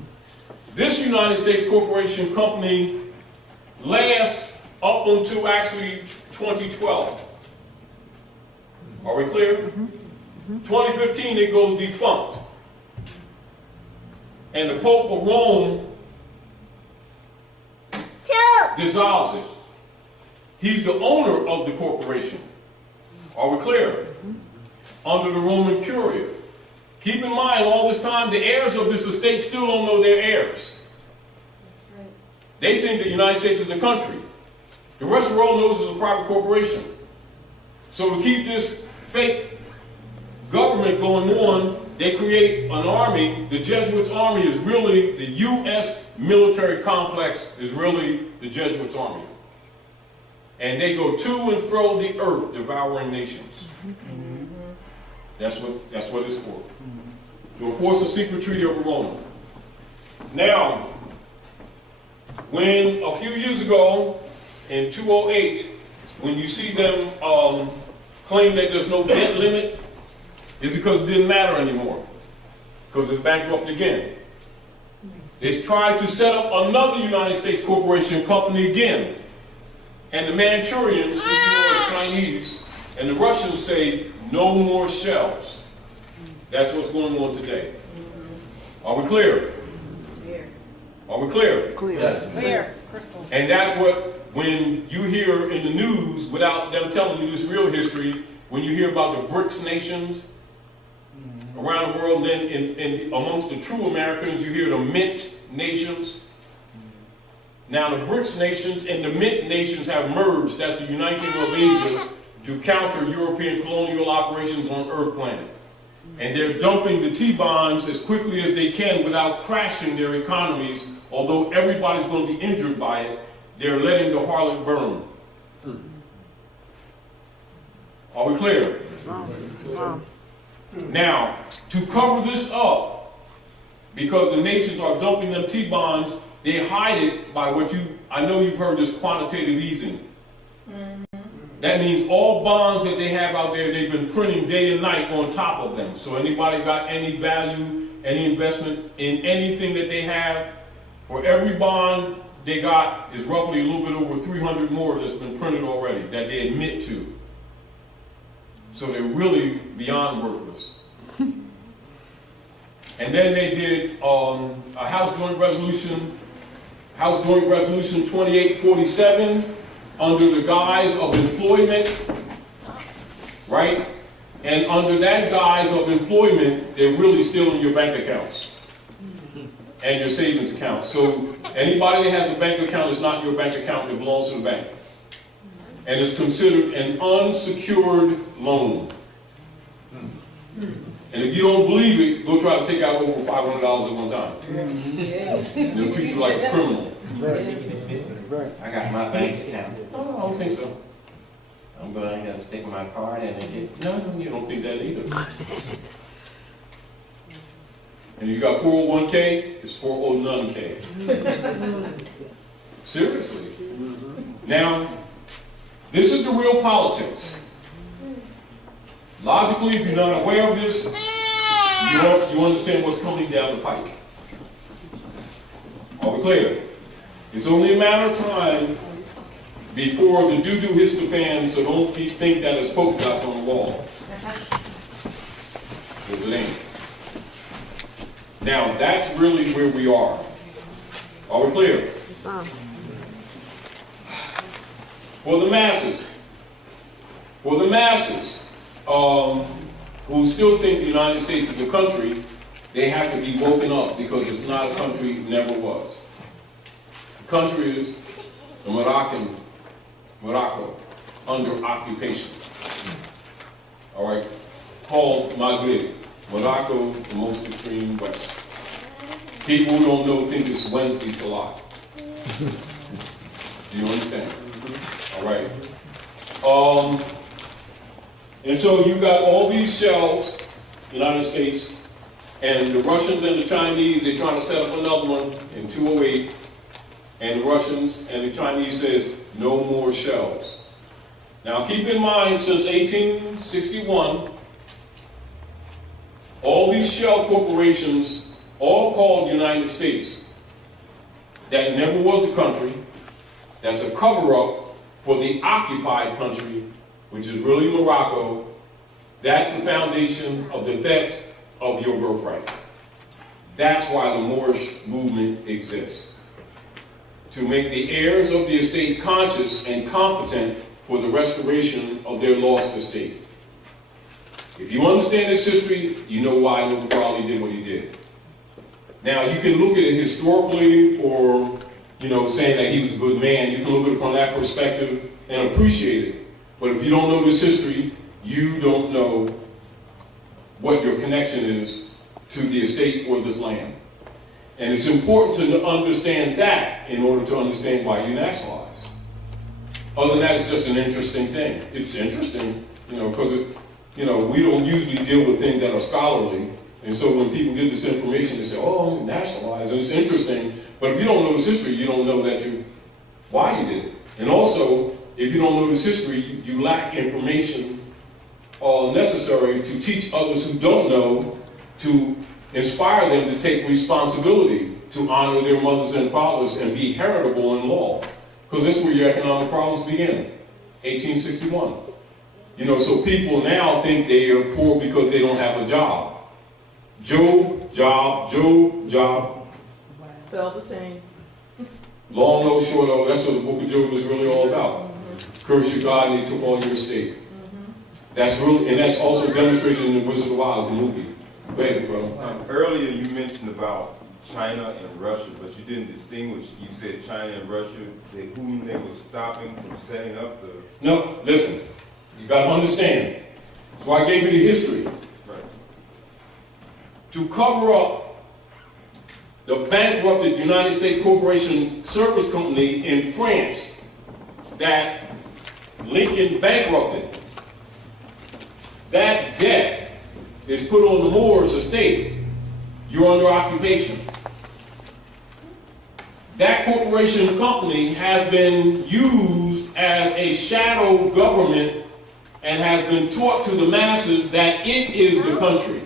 This United States Corporation Company lasts up until actually 2012. Are we clear? Mm-hmm. Mm-hmm. 2015 it goes defunct. And the Pope of Rome dissolves it. He's the owner of the corporation. Are we clear? Under the Roman Curia. Keep in mind, all this time, the heirs of this estate still don't know their heirs. They think the United States is a country. The rest of the world knows it's a private corporation. So to keep this fake government going on, they create an army. The Jesuits' army is really, the U.S. military complex is really the Jesuits' army. And they go to and fro the earth, devouring nations. Mm-hmm. That's what it's for. Mm-hmm. To enforce the secret treaty of Verona. Now, when a few years ago, in 2008, when you see them claim that there's no debt limit, it's because it didn't matter anymore. Because it's bankrupt again. They tried to set up another United States Corporation Company again. And the Manchurians, who are Chinese, and the Russians say, no more shells. That's what's going on today. Are we clear? Are we clear? Clear. Yes. Clear. And that's what, when you hear in the news, without them telling you this real history, when you hear about the BRICS nations around the world, then in amongst the true Americans, you hear the Mint nations. Now the BRICS nations and the Mint nations have merged. That's the uniting of Asia to counter European colonial operations on Earth planet. And they're dumping the T-bonds as quickly as they can without crashing their economies. Although everybody's going to be injured by it, they're letting the harlot burn. Are we clear? Now, to cover this up, because the nations are dumping them T-bonds, they hide it by what I know you've heard this quantitative easing. That means all bonds that they have out there, they've been printing day and night on top of them. So anybody got any value, any investment in anything that they have, for every bond they got is roughly a little bit over 300 more that's been printed already that they admit to. So they're really beyond worthless. And then they did a House Joint Resolution 2847 under the guise of employment, right? And under that guise of employment, they're really stealing your bank accounts and your savings accounts. So anybody that has a bank account is not your bank account, it belongs to the bank. And it's considered an unsecured loan. And if you don't believe it, go try to take out over $500 at one time. And they'll treat you like a criminal. I got my bank account. Oh, I don't think so. I'm going to stick my card in and get. No, you don't think that either. And you got 401k, it's 409k. Seriously. Now, this is the real politics. Logically, if you're not aware of this, you understand what's coming down the pike. Are we clear? It's only a matter of time before the doo-doo hits the fan, so don't think that it's polka dots on the wall. Because it ain't. Now, that's really where we are. Are we clear? For the masses, who still think the United States is a country, they have to be woken up because it's not a country, it never was. The country is the Morocco, under occupation. All right, called Maghreb, Morocco, the most extreme west. People who don't know think it's Wednesday Salat. Do you understand? All right. And so you got all these shells, United States, and the Russians and the Chinese, they're trying to set up another one in 208, and the Russians and the Chinese says, no more shells. Now keep in mind, since 1861, all these shell corporations, all called United States, that never was the country, that's a cover-up for the occupied country, which is really Morocco. That's the foundation of the theft of your birthright. That's why the Moorish movement exists. To make the heirs of the estate conscious and competent for the restoration of their lost estate. If you understand this history, you know why Noble Raleigh did what he did. Now, you can look at it historically or, saying that he was a good man. You can look at it from that perspective and appreciate it. But if you don't know this history, you don't know what your connection is to the estate or this land. And it's important to understand that in order to understand why you nationalize. Other than that, it's just an interesting thing. It's interesting, because we don't usually deal with things that are scholarly. And so when people get this information, they say, oh, I'm nationalized. And it's interesting. But if you don't know this history, you don't know why you did it. And also, if you don't know this history, you lack information necessary to teach others who don't know, to inspire them to take responsibility, to honor their mothers and fathers and be heritable in law. Because that's where your economic problems begin, 1861. So people now think they are poor because they don't have a job. Job, job. Spelled the same. Long O, short O, that's what the book of Job is really all about. Curse your God and he took all your estate. That's really, and that's also demonstrated in the Wizard of Oz, the movie. Go ahead, bro. Earlier you mentioned about China and Russia, but you didn't distinguish. You said China and Russia, whom they were stopping from setting up the... No, listen. You got to understand. That's why I gave you the history. Right. To cover up the bankrupted United States Corporation Service Company in France that Lincoln bankrupted. that debt is put on the Moors estate, you're under occupation. That corporation company has been used as a shadow government and has been taught to the masses that it is the country.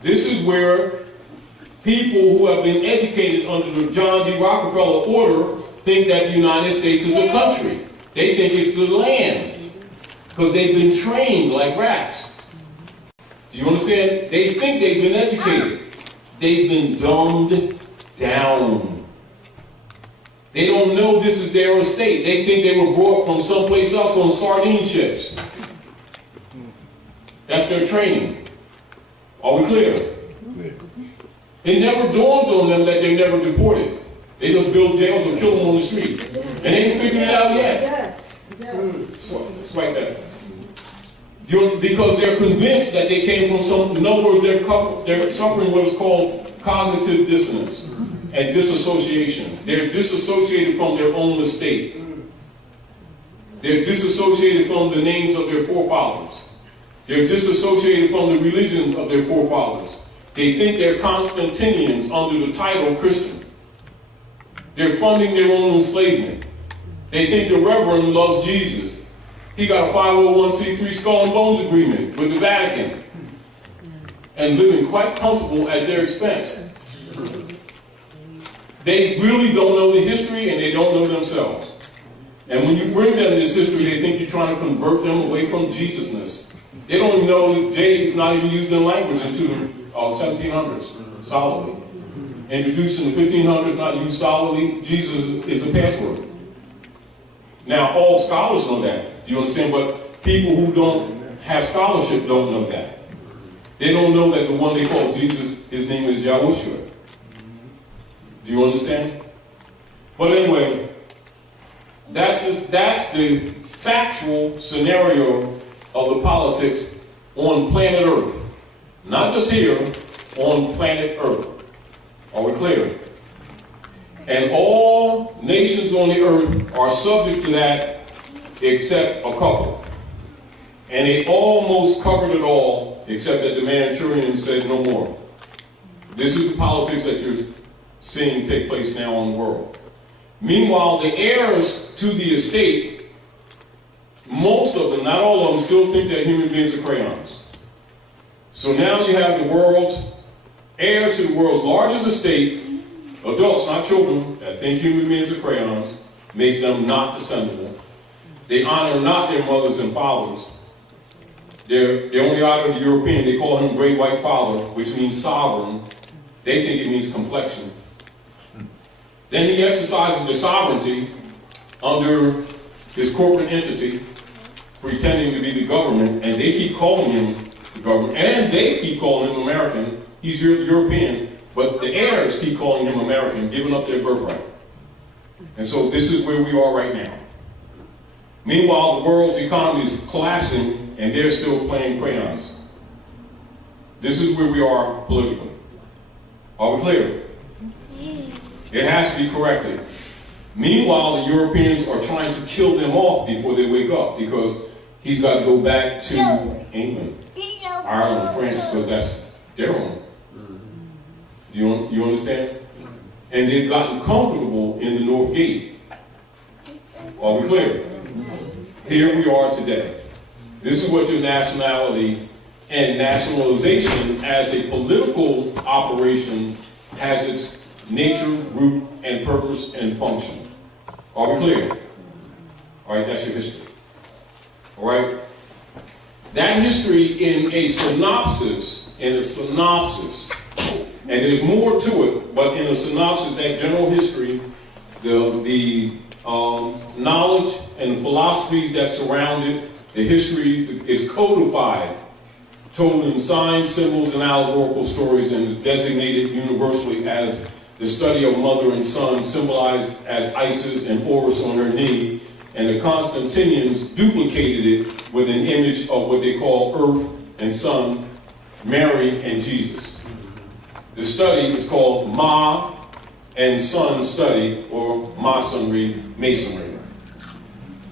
This is where people who have been educated under the John D. Rockefeller order think that the United States is a country. They think it's the land because they've been trained like rats. Do you understand? They think they've been educated. They've been dumbed down. They don't know this is their estate. They think they were brought from someplace else on sardine ships. That's their training. Are we clear? It never dawns on them that they're never deported. They just build jails or kill them on the street. And they ain't figured it out yet. Yes. So it's like that. Because they're convinced that they came from some, in other words, they're suffering what is called cognitive dissonance and disassociation. They're disassociated from their own estate. They're disassociated from the names of their forefathers. They're disassociated from the religions of their forefathers. They think they're Constantinians under the title Christian. They're funding their own enslavement. They think the Reverend loves Jesus. He got a 501c3 skull and bones agreement with the Vatican and living quite comfortable at their expense. They really don't know the history and they don't know themselves. And when you bring them this history, they think you're trying to convert them away from Jesusness. They don't even know that J is not even used in language until the 1700s, solidly. Introduced in the 1500s, not used solidly. Jesus is a password. Now, all scholars know that. Do you understand? But people who don't have scholarship don't know that. They don't know that the one they call Jesus, his name is Yahushua. Do you understand? But anyway, that's the factual scenario of the politics on planet Earth. Not just here, on planet Earth. Are we clear? And all nations on the earth are subject to that except a couple. And they almost covered it all except that the Manchurian said no more. This is the politics that you're seeing take place now in the world. Meanwhile, the heirs to the estate, most of them, not all of them, still think that human beings are crayons. So now you have the world's heirs to the world's largest estate, adults, not children, that think human beings are crayons, makes them not descendable. They honor not their mothers and fathers. They only honor the European. They call him Great White Father, which means sovereign. They think it means complexion. Then he exercises the sovereignty under his corporate entity, pretending to be the government, and they keep calling him the government, and they keep calling him American. He's European, but the heirs keep calling him American, giving up their birthright. And so this is where we are right now. Meanwhile, the world's economy is collapsing, and they're still playing crayons. This is where we are politically. Are we clear? It has to be corrected. Meanwhile, the Europeans are trying to kill them off before they wake up, because he's got to go back to England, Ireland, France, because that's their own. Do you understand? And they've gotten comfortable in the North Gate. Are we clear? Here we are today. This is what your nationality and nationalization as a political operation has its nature, root, and purpose and function. Are we clear? All right, that's your history. All right? That history in a synopsis, and there's more to it, but in a synopsis, that general history, the knowledge and philosophies that surround it, the history is codified, told in signs, symbols, and allegorical stories, and designated universally as the study of mother and son, symbolized as Isis and Horus on her knee, and the Constantinians duplicated it with an image of what they call earth and sun, Mary and Jesus. The study is called Ma and Son Study, or Masonry.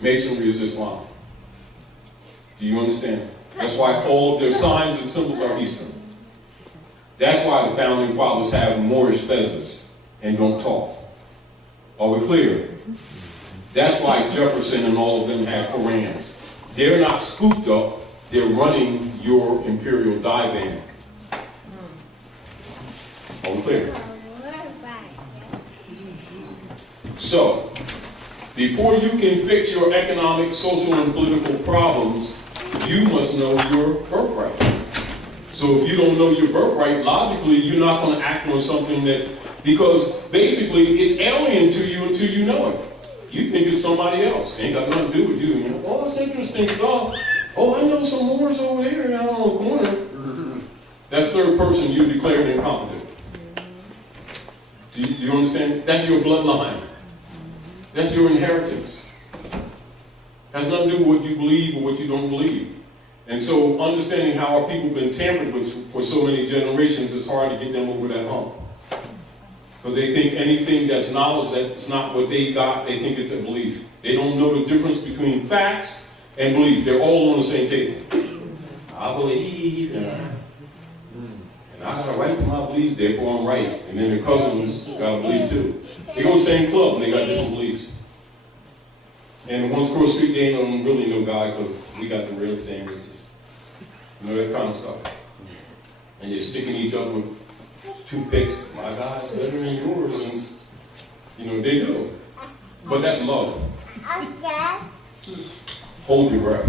Masonry is Islam. Do you understand? That's why all of their signs and symbols are Eastern. That's why the founding fathers have Moorish fezzes and don't talk. Are we clear? That's why Jefferson and all of them have Korans. They're not scooped up, they're running your imperial divan. Are we clear? So, before you can fix your economic, social, and political problems, you must know your birthright. So if you don't know your birthright, logically, you're not going to act on something that, because basically it's alien to you until you know it. You think it's somebody else. It ain't got nothing to do with you. You know, oh, that's interesting stuff. Oh, I know some Moors over there down on the corner. That's third person, you declared incompetent. Do you understand? That's your bloodline. That's your inheritance. Has nothing to do with what you believe or what you don't believe. And so understanding how our people have been tampered with for so many generations, it's hard to get them over that hump. Because they think anything that's knowledge that's not what they got, they think it's a belief. They don't know the difference between facts and belief. They're all on the same table. I believe, and I got a right to my beliefs, therefore I'm right. And then their cousins got a belief too. They go to the same club and they got different beliefs. And the ones across the street, they don't really know God because we got the real sandwiches. You know, that kind of stuff. And they're sticking each other with toothpicks. My God's better than yours. And, you know, they do. But that's love. Hold your breath.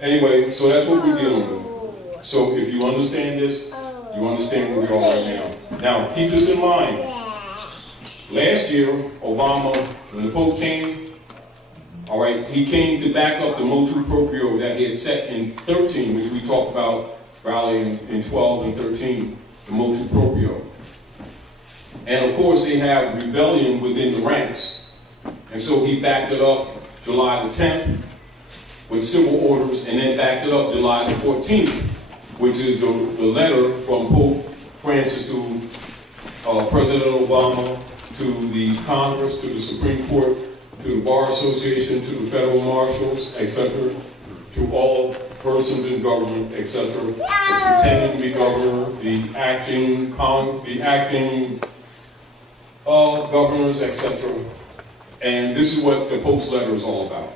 Anyway, so that's what we're dealing with. So if you understand this, you understand where we are right now. Now, keep this in mind. Last year, Obama, when the Pope came, all right, he came to back up the motu proprio that he had set in 13, which we talked about probably in 12 and 13, the motu proprio. And of course, they have rebellion within the ranks. And so he backed it up July the 10th with civil orders, and then backed it up July the 14th, which is the letter from Pope Francis to President Obama, to the Congress, to the Supreme Court, to the Bar Association, to the federal marshals, etc., to all persons in government, etc., the pretending to be governor, the acting governors, etc. And this is what the Pope's letter is all about.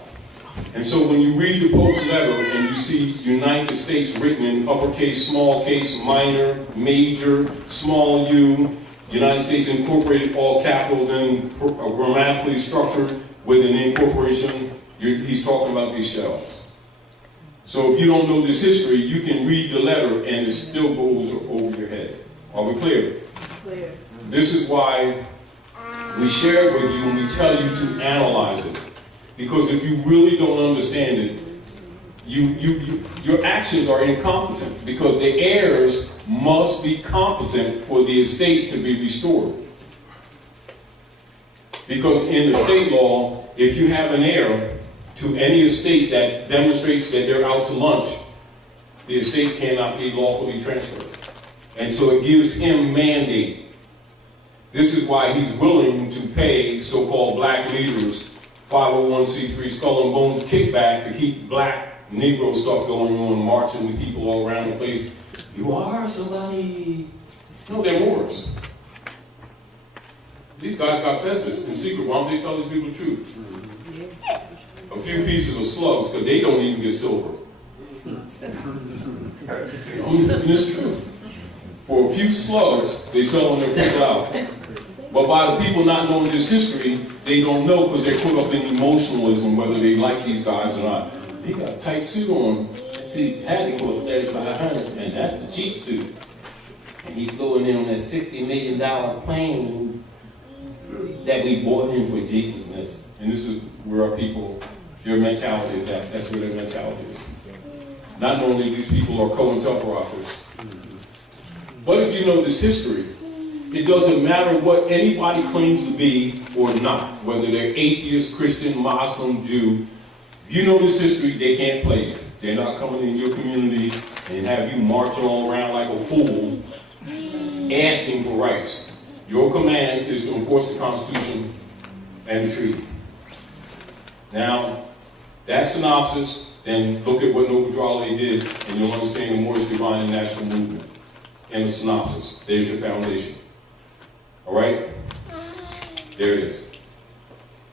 And so when you read the Pope's letter and you see United States written in uppercase, small case, minor, major, small u, United States Incorporated, all capitals, and grammatically structured with an incorporation, he's talking about these shells. So if you don't know this history, you can read the letter and it still goes over your head. Are we clear? Clear. This is why we share it with you and we tell you to analyze it. Because if you really don't understand it, your actions are incompetent, because the heirs must be competent for the estate to be restored. Because in the state law, if you have an heir to any estate that demonstrates that they're out to lunch, the estate cannot be lawfully transferred. And so it gives him mandate. This is why he's willing to pay so-called black leaders 501c3 skull and bones kickback to keep black Negro stuff going on, marching the people all around the place. You are somebody. No, they're Moors. These guys got fezzes in secret. Why don't they tell these people the truth? A few pieces of slugs, because they don't even get silver. It's true. For a few slugs, they sell on their people out. But by the people not knowing this history, they don't know because they're caught up in emotionalism, whether they like these guys or not. He got a tight suit on. See, Hattie cost $3,500, and that's the cheap suit. And he flew in on that $60 million plane that we bought him for Jesusness. And this is where our people, their mentality is at. That's where their mentality is. Not knowing that these people are COINTELPROs. But if you know this history, it doesn't matter what anybody claims to be or not, whether they're atheist, Christian, Muslim, Jew. If you know this history, they can't play it. They're not coming in your community and have you marching all around like a fool, asking for rights. Your command is to enforce the Constitution and the treaty. Now, that synopsis then look at what Noble Drawley did, and you'll understand the Moorish Divine and National Movement. In a synopsis, there's your foundation. All right? There it is.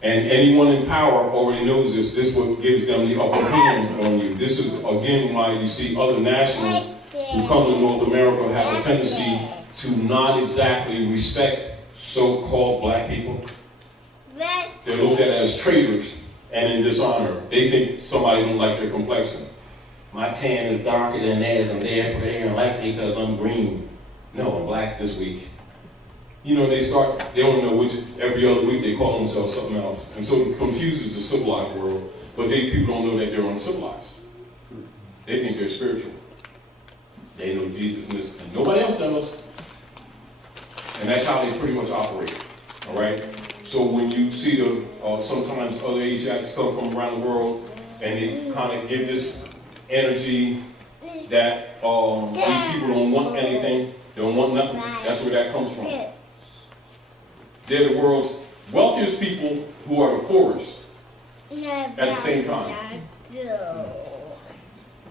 And anyone in power already knows this. This is what gives them the upper hand on you. This is, again, why you see other nationals who come to North America have a tendency to not exactly respect so-called black people. They're looked at as traitors and in dishonor. They think somebody don't like their complexion. My tan is darker than theirs, and they don't like me because I'm green. No, I'm black this week. You know, they don't know which, every other week they call themselves something else. And so it confuses the civilized world, but people don't know that they're uncivilized. They think they're spiritual. They know Jesus and nobody else does. And that's how they pretty much operate, all right? So when you see sometimes other Asiatics come from around the world, and they kind of give this energy that these people don't want anything, they don't want nothing, that's where that comes from. They're the world's wealthiest people who are the poorest at the same time.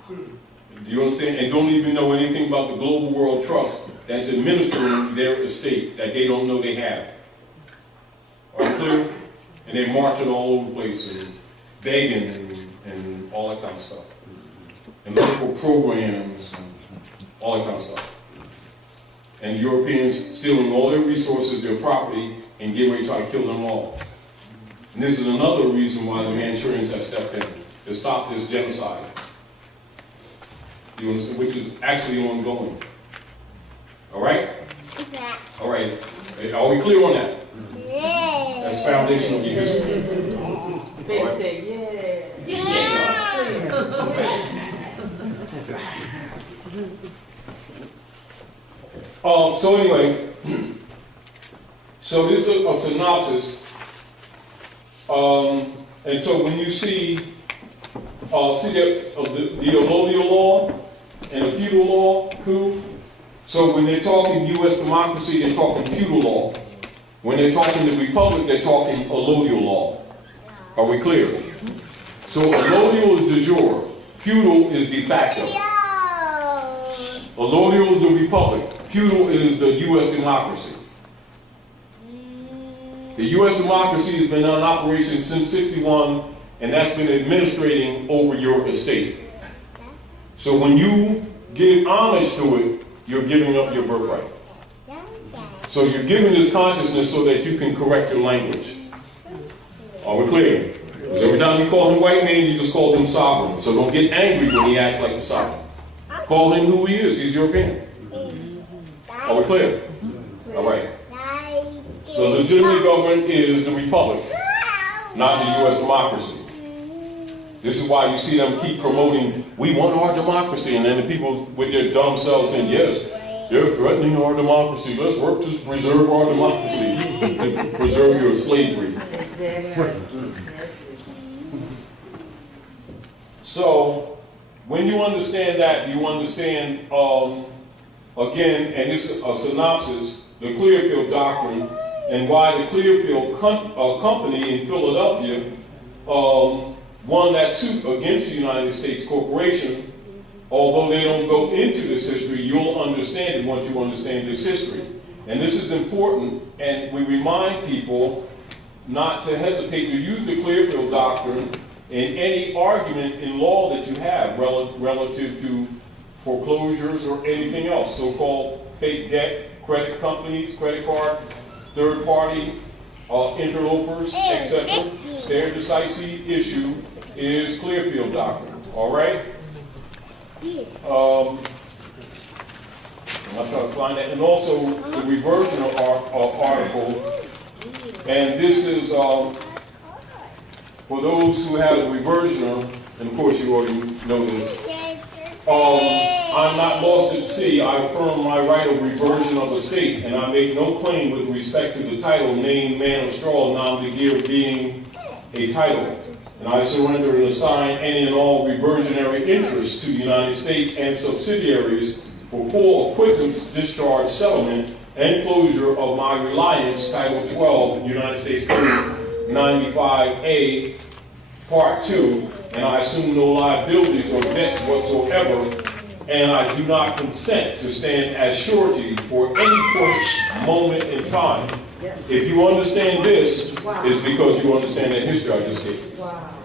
Do you understand? And don't even know anything about the Global World Trust that's administering their estate that they don't know they have. Are you clear? And they're marching all over the place and begging and all that kind of stuff. And looking for programs and all that kind of stuff. And Europeans stealing all their resources, their property, and getting ready to try to kill them all. And this is another reason why the Manchurians have stepped in, to stop this genocide. You understand? Which is actually ongoing. All right? All right. Are we clear on that? Yeah. That's foundation of your history. Ben Right. said, yeah. So anyway, so this is a synopsis. And so when you see the allodial law and the feudal law, Coup. So when they're talking U.S. democracy, they're talking feudal law. When they're talking the republic, they're talking allodial law. Are we clear? So allodial is de jure. Feudal is de facto. Allodial is the republic. Feudal is the U.S. democracy. The U.S. democracy has been in operation since '61, and that's been administrating over your estate. So when you give homage to it, you're giving up your birthright. So you're giving this consciousness so that you can correct your language. Are we clear? Because every time you call him white man, you just call him sovereign. So don't get angry when he acts like a sovereign. Call him who he is. He's European. Are we clear? All right. The legitimate government is the republic, not the U.S. democracy. This is why you see them keep promoting, we want our democracy, and then the people with their dumb selves saying, yes, they're threatening our democracy. Let's work to preserve our democracy, to preserve your slavery. So, when you understand that, you understand, again, and this is a synopsis, the Clearfield Doctrine, and why the Clearfield Company in Philadelphia won that suit against the United States Corporation. Although they don't go into this history, you'll understand it once you understand this history. And this is important, and we remind people not to hesitate to use the Clearfield Doctrine in any argument in law that you have relative to foreclosures or anything else, so-called fake debt, credit companies, credit card, third party, interlopers, etc. Stare decisis issue is Clearfield Doctrine, all right? I'll try to find that. And also the reversion of article, and this is for those who have a reversioner, and of course you already know this, I'm not lost at sea. I affirm my right of reversion of estate, and I make no claim with respect to the title, name, man of straw, nom de guerre being a title. And I surrender and assign any and all reversionary interests to the United States and subsidiaries for full acquittance, discharge, settlement, and closure of my reliance, Title 12, United States Code 95A, Part 2, and I assume no liabilities or debts whatsoever, and I do not consent to stand as surety for any point, moment in time. If you understand this, it's because you understand that history I just gave.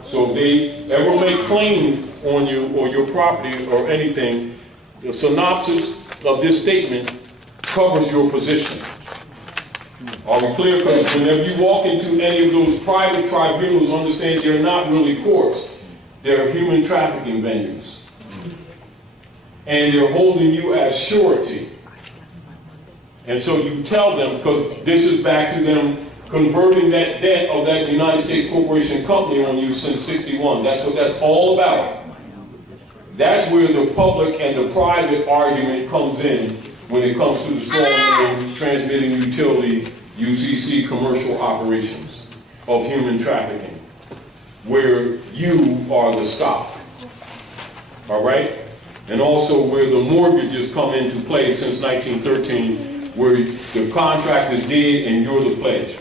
So if they ever make claim on you or your property or anything, the synopsis of this statement covers your position. Are we clear? Because whenever you walk into any of those private tribunals, understand they're not really courts. They're human trafficking venues. And they're holding you as surety. And so you tell them, because this is back to them converting that debt of that United States corporation company on you since '61. That's what that's all about. That's where the public and the private argument comes in when it comes to the strong man transmitting utility UCC commercial operations of human trafficking, where you are the stock. All right? And also where the mortgages come into play since 1913, where the contract is dead and you're the pledge.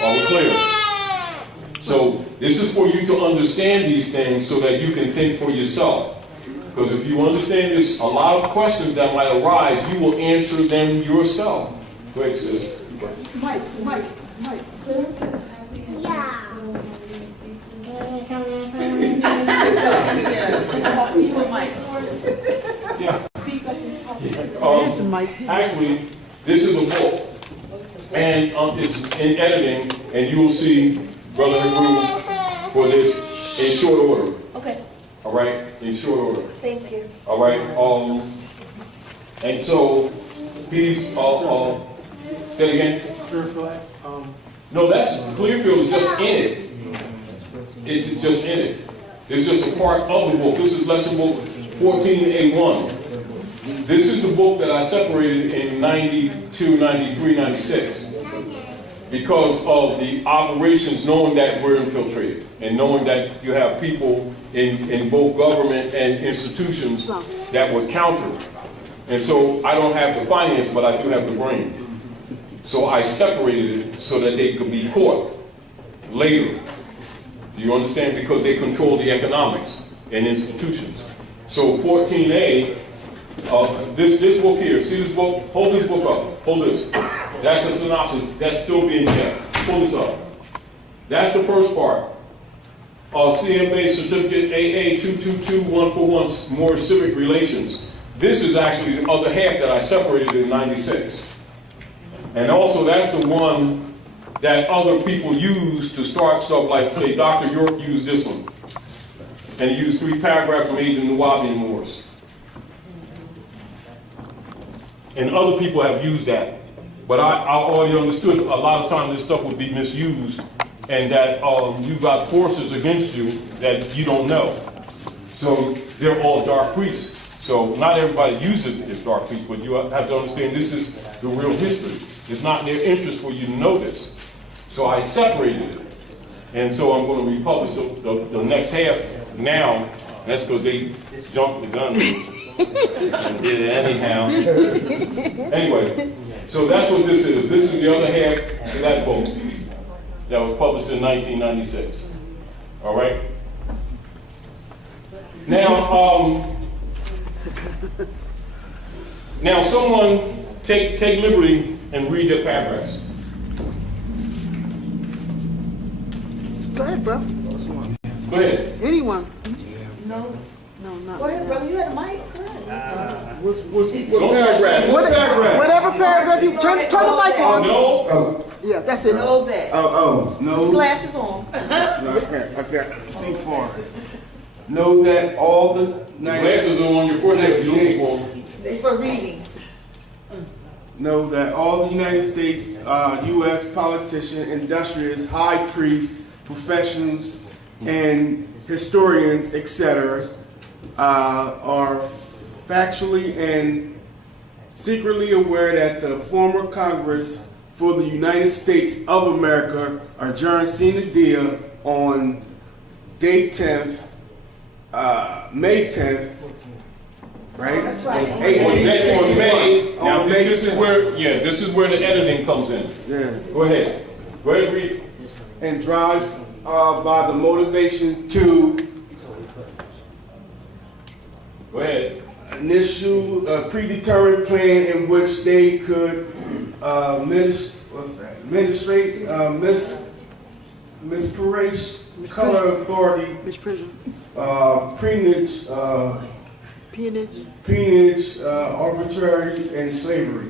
Are we clear? So this is for you to understand these things so that you can think for yourself. Because if you understand this, a lot of questions that might arise, you will answer them yourself. Go ahead, sis. Mike. Yeah. Actually, this is a book, and it's in editing, and you will see Brother Nagu for this in short order. Okay, All right, in short order. thank you. All right, and so he's say it again. Clearfield, No, that's Clearfield is just in it. It's just in it. It's just a part of the book. This is lesson book 14A1. This is the book that I separated in 92, 93, 96 because of the operations, knowing that we're infiltrated and knowing that you have people in both government and institutions that would counter. And so I don't have the finance, but I do have the brain. So I separated it so that they could be caught later. Do you understand? Because they control the economics and institutions. So 14A, this book here, see this book? Hold this book up. Hold this. That's a synopsis. That's still being kept. Pull this up. That's the first part. CMA Certificate AA 222141, more civic relations. This is actually the other half that I separated in 96. And also that's the one that other people use to start stuff like, say, Dr. York used this one. And he used 3 paragraphs from Agent Nuwabi Wars. And other people have used that. But I already understood a lot of times this stuff would be misused and that you got forces against you that you don't know. So they're all dark priests. So not everybody uses it as dark priests, but you have to understand this is the real history. It's not in their interest for you to know this. So I separated it. And so I'm going to republish the next half now. That's because they jumped the gun and did it anyhow. Anyway, so that's what this is. This is the other half to that book that was published in 1996. All right? Now someone take liberty and read their paragraphs. Go ahead, bro. Go ahead. Anyone. No. No, not. Go ahead, brother. You had a mic. What paragraph? What paragraph? Whatever paragraph you turn the mic on. No. Yeah, that's it. Know that. No. His glasses on. Okay. C4. Know that all the Glasses are on your forehead. You're looking for them. They for reading. Know that all the United States, U.S. politicians, industrialists, high priests, professionals, and historians, etc., are factually and secretly aware that the former Congress for the United States of America adjourned sine die on day 10th, May 10th, right? That's right. On May. Now this is where the editing comes in. Yeah. Go ahead. Go ahead, read. And drive by the motivations to Go ahead. initial predetermined plan in which they could administrate misprision, color authority, Misprision. peonage, arbitrary, and slavery.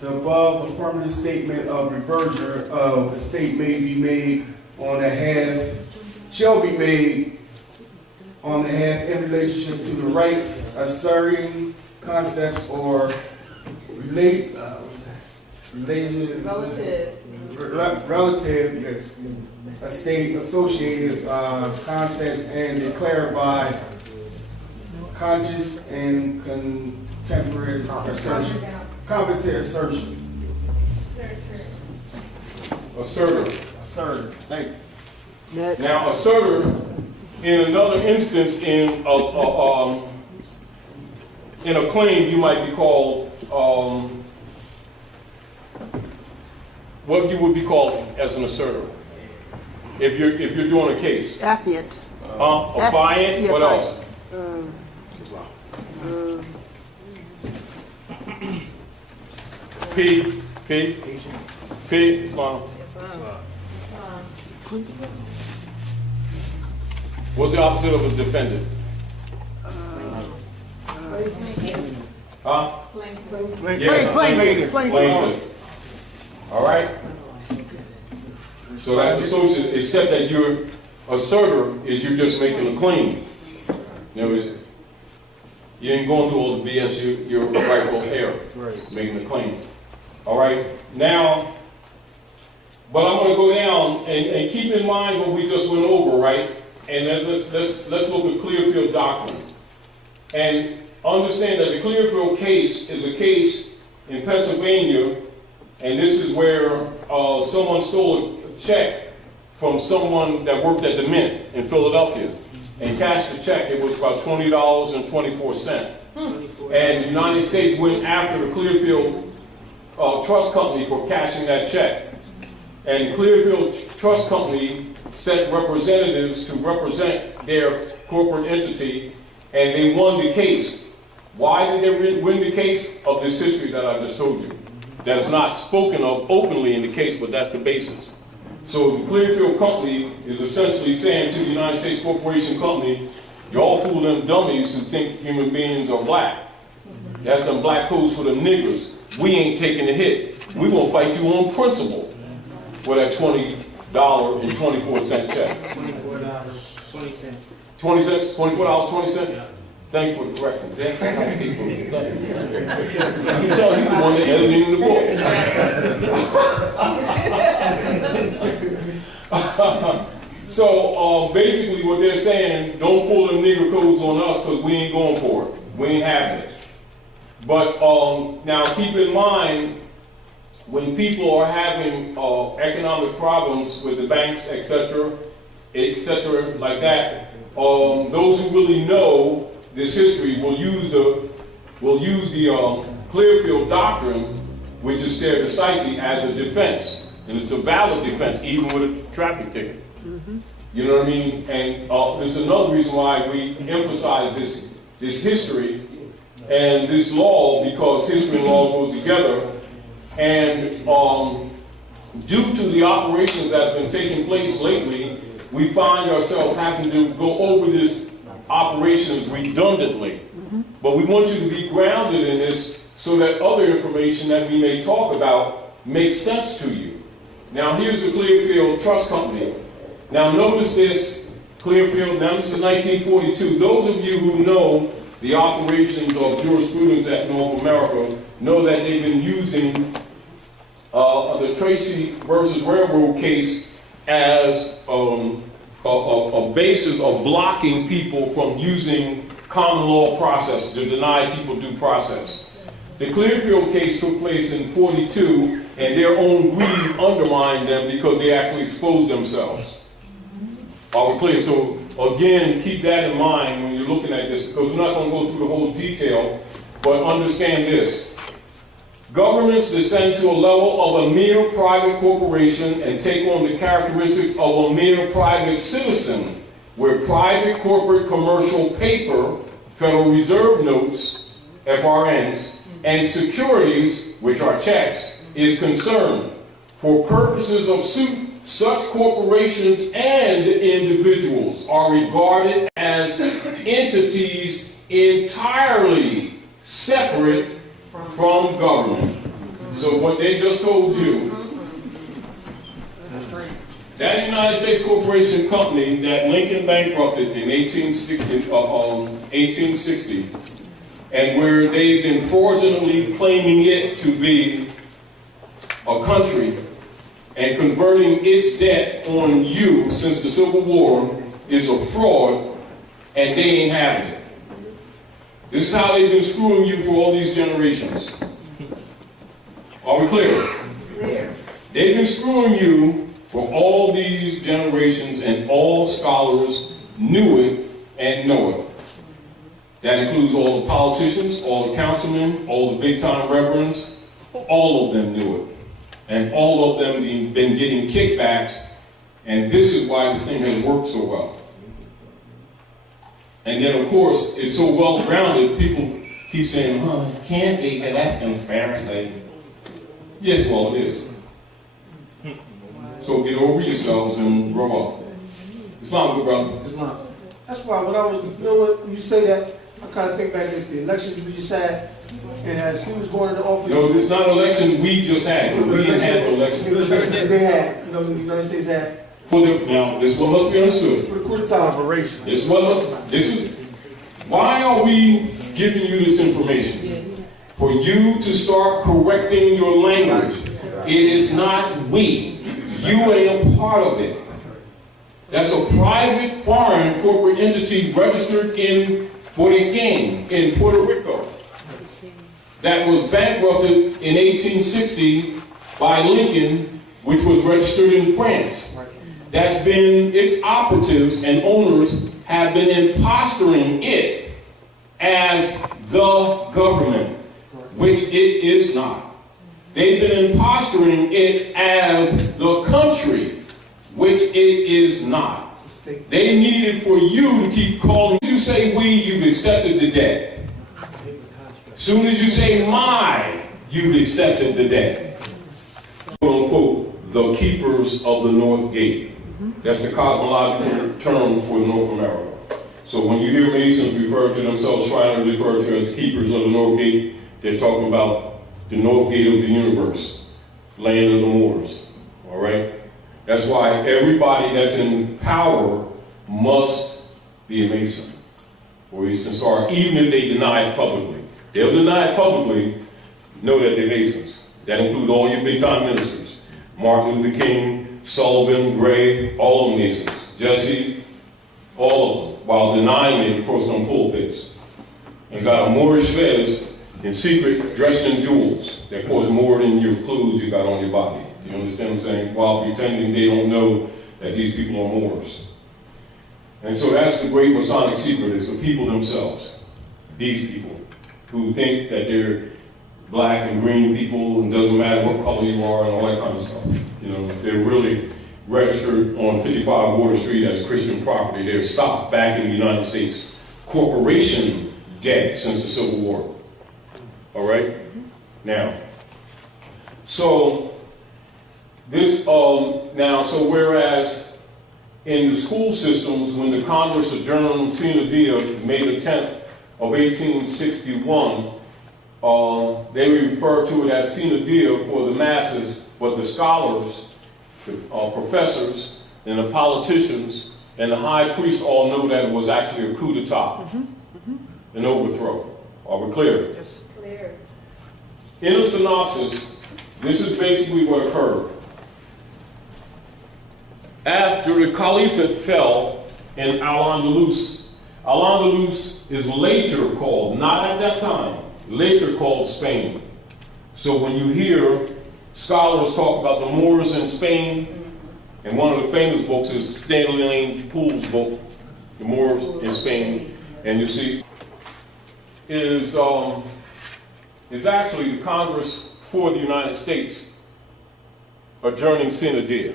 The above affirmative statement of reversion of the state may be made on the half, shall be made on the half in relationship to the rights, asserting concepts or related, relative, yes, a state associated context and declared by conscious and contemporary assertion, competent assertion. Asserter. Assertive. Thank you. Next. Now, asserter, in another instance, in a claim, you might be called, what you would be called as an asserter, if you're doing a case. Affiant. Affiant. Yeah, What affiant. else? P. Islam. What's the opposite of a defendant? Huh? Yes, Plaintiff. plaintiff. All right? So that's associated, except that your asserter is you're just making a claim. In other words, you ain't going through all the BS, you're rightful heir, making a claim. All right? Now, but I'm going to go down and keep in mind what we just went over, right? And then let's look at Clearfield doctrine. And understand that the Clearfield case is a case in Pennsylvania, and this is where someone stole a check from someone that worked at the Mint in Philadelphia and cashed the check. It was about $20.24. And the United States went after the Clearfield Trust Company for cashing that check. And Clearfield Trust Company sent representatives to represent their corporate entity, and they won the case. Why did they win the case? Of this history that I just told you. That is not spoken of openly in the case, but that's the basis. So the Clearfield Company is essentially saying to the United States Corporation Company, y'all fool them dummies who think human beings are black. That's them black codes for them niggers. We ain't taking the hit. We gonna fight you on principle for that $20.24 check. $24.20. 20 cents? $24.20? Thanks for the correction. That's how people study. You can tell he's the one that edited the book. So basically what they're saying, don't pull them nigger codes on us because we ain't going for it. We ain't having it. But now keep in mind, when people are having economic problems with the banks, etc., like that, those who really know this history will use the Clearfield doctrine, which is stare decisis, as a defense, and it's a valid defense, even with a traffic ticket. You know what I mean? And there's another reason why we emphasize this history and this law, because history and law goes together. And due to the operations that have been taking place lately, we find ourselves having to go over this operations redundantly. But we want you to be grounded in this so that other information that we may talk about makes sense to you. Now here's the Clearfield Trust Company. Now notice this, Clearfield, now this is 1942. Those of you who know the operations of jurisprudence at North America know that they've been using the Tracy versus Railroad case as a basis of blocking people from using common law process to deny people due process. The Clearfield case took place in 42, and their own greed undermined them because they actually exposed themselves. Are we clear? So again, keep that in mind when you're looking at this, because we're not going to go through the whole detail, but understand this. Governments descend to a level of a mere private corporation and take on the characteristics of a mere private citizen, where private corporate commercial paper, Federal Reserve notes, FRNs, and securities, which are checks, is concerned. For purposes of suit, such corporations and individuals are regarded as entities entirely separate from government. So what they just told you, that United States Corporation Company that Lincoln bankrupted in 1860, and where they've been fraudulently claiming it to be a country and converting its debt on you since the Civil War, is a fraud, and they ain't having it. This is how they've been screwing you for all these generations. Are we clear? Clear. They've been screwing you for all these generations, and all scholars knew it and know it. That includes all the politicians, all the councilmen, all the big-time reverends. All of them knew it. And all of them been getting kickbacks, and this is why this thing has worked so well. And then, of course, it's so well-grounded, people keep saying, oh, this can't be, and that's conspiracy. Yes, well, it is. So get over yourselves and grow up. Islam, good brother. Islam. That's why when I was, you know what, when you say that, I kind of think back to the elections we just had, and as he was going into office. No, it's not an election we just had. We didn't have an election. The election that they had, you know, the United States had. Now, this is what must be understood. For the coup d'etat. Why are we giving you this information? For you to start correcting your language. It is not we. You ain't a part of it. That's a private foreign corporate entity registered in Boriquén, in Puerto Rico, that was bankrupted in 1860 by Lincoln, which was registered in France. That's been, its operatives and owners have been impostoring it as the government, which it is not. They've been impostoring it as the country, which it is not. They needed for you to keep calling. You say we, you've accepted the debt. Soon as you say my, you've accepted the debt. Quote unquote, the keepers of the North Gate. That's the cosmological term for North America. So when you hear Masons refer to themselves, Shriners refer to as keepers of the North Gate, they're talking about the North Gate of the universe, land of the Moors. All right? That's why everybody that's in power must be a Mason. Or you can start, even if they deny it publicly. They'll deny it publicly, know that they're Masons. That includes all your big-time ministers. Martin Luther King, Sullivan, Gray, all of them Masons. Jesse, all of them. While denying it, of course, on pulpits. And got a Moorish fez in secret, dressed in jewels. That cost more than your clothes you got on your body. You understand what I'm saying? While pretending they don't know that these people are Moors. And so that's the Great Masonic Secret, is the people themselves. These people who think that they're black and green people and doesn't matter what color you are and all that kind of stuff. You know, they're really registered on 55 Water Street as Christian property. They're stopped back in the United States corporation debt since the Civil War. All right? Now, so this, so whereas in the school systems, when the Congress adjourned Sine Die, May the 10th of 1861, they refer to it as Sine Die for the masses, but the scholars, the professors, and the politicians, and the high priests all know that it was actually a coup d'etat, an overthrow. Are we clear? Yes. Clear. In a synopsis, this is basically what occurred. After the Caliphate fell in Al-Andalus, Al-Andalus is later called, not at that time, later called Spain. So when you hear scholars talk about the Moors in Spain, and one of the famous books is Stanley Lane Poole's book, The Moors in Spain, and you see, is actually the Congress for the United States adjourning sine die.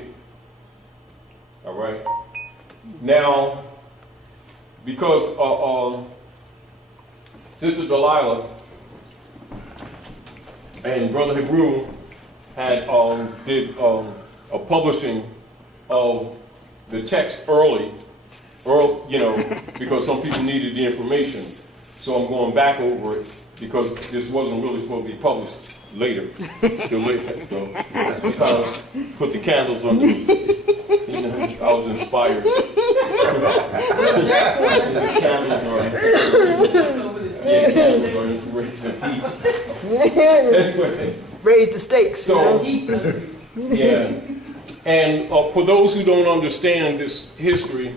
All right. Now, because Sister Delilah and Brother Hebrew had did a publishing of the text early, you know, because some people needed the information. So I'm going back over it because this wasn't really supposed to be published later, till later. So I kind of put the candles on the, you know, I was inspired. The candles are inspiration. Anyway. Raise the stakes. So, yeah. And for those who don't understand this history,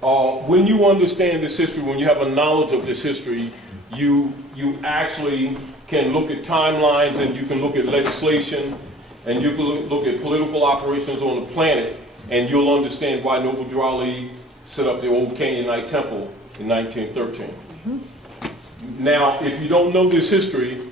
when you understand this history, when you have a knowledge of this history, you actually can look at timelines, and you can look at legislation, and you can look at political operations on the planet, and you'll understand why Noble Drew Ali set up the old Canaanite temple in 1913. Now, if you don't know this history,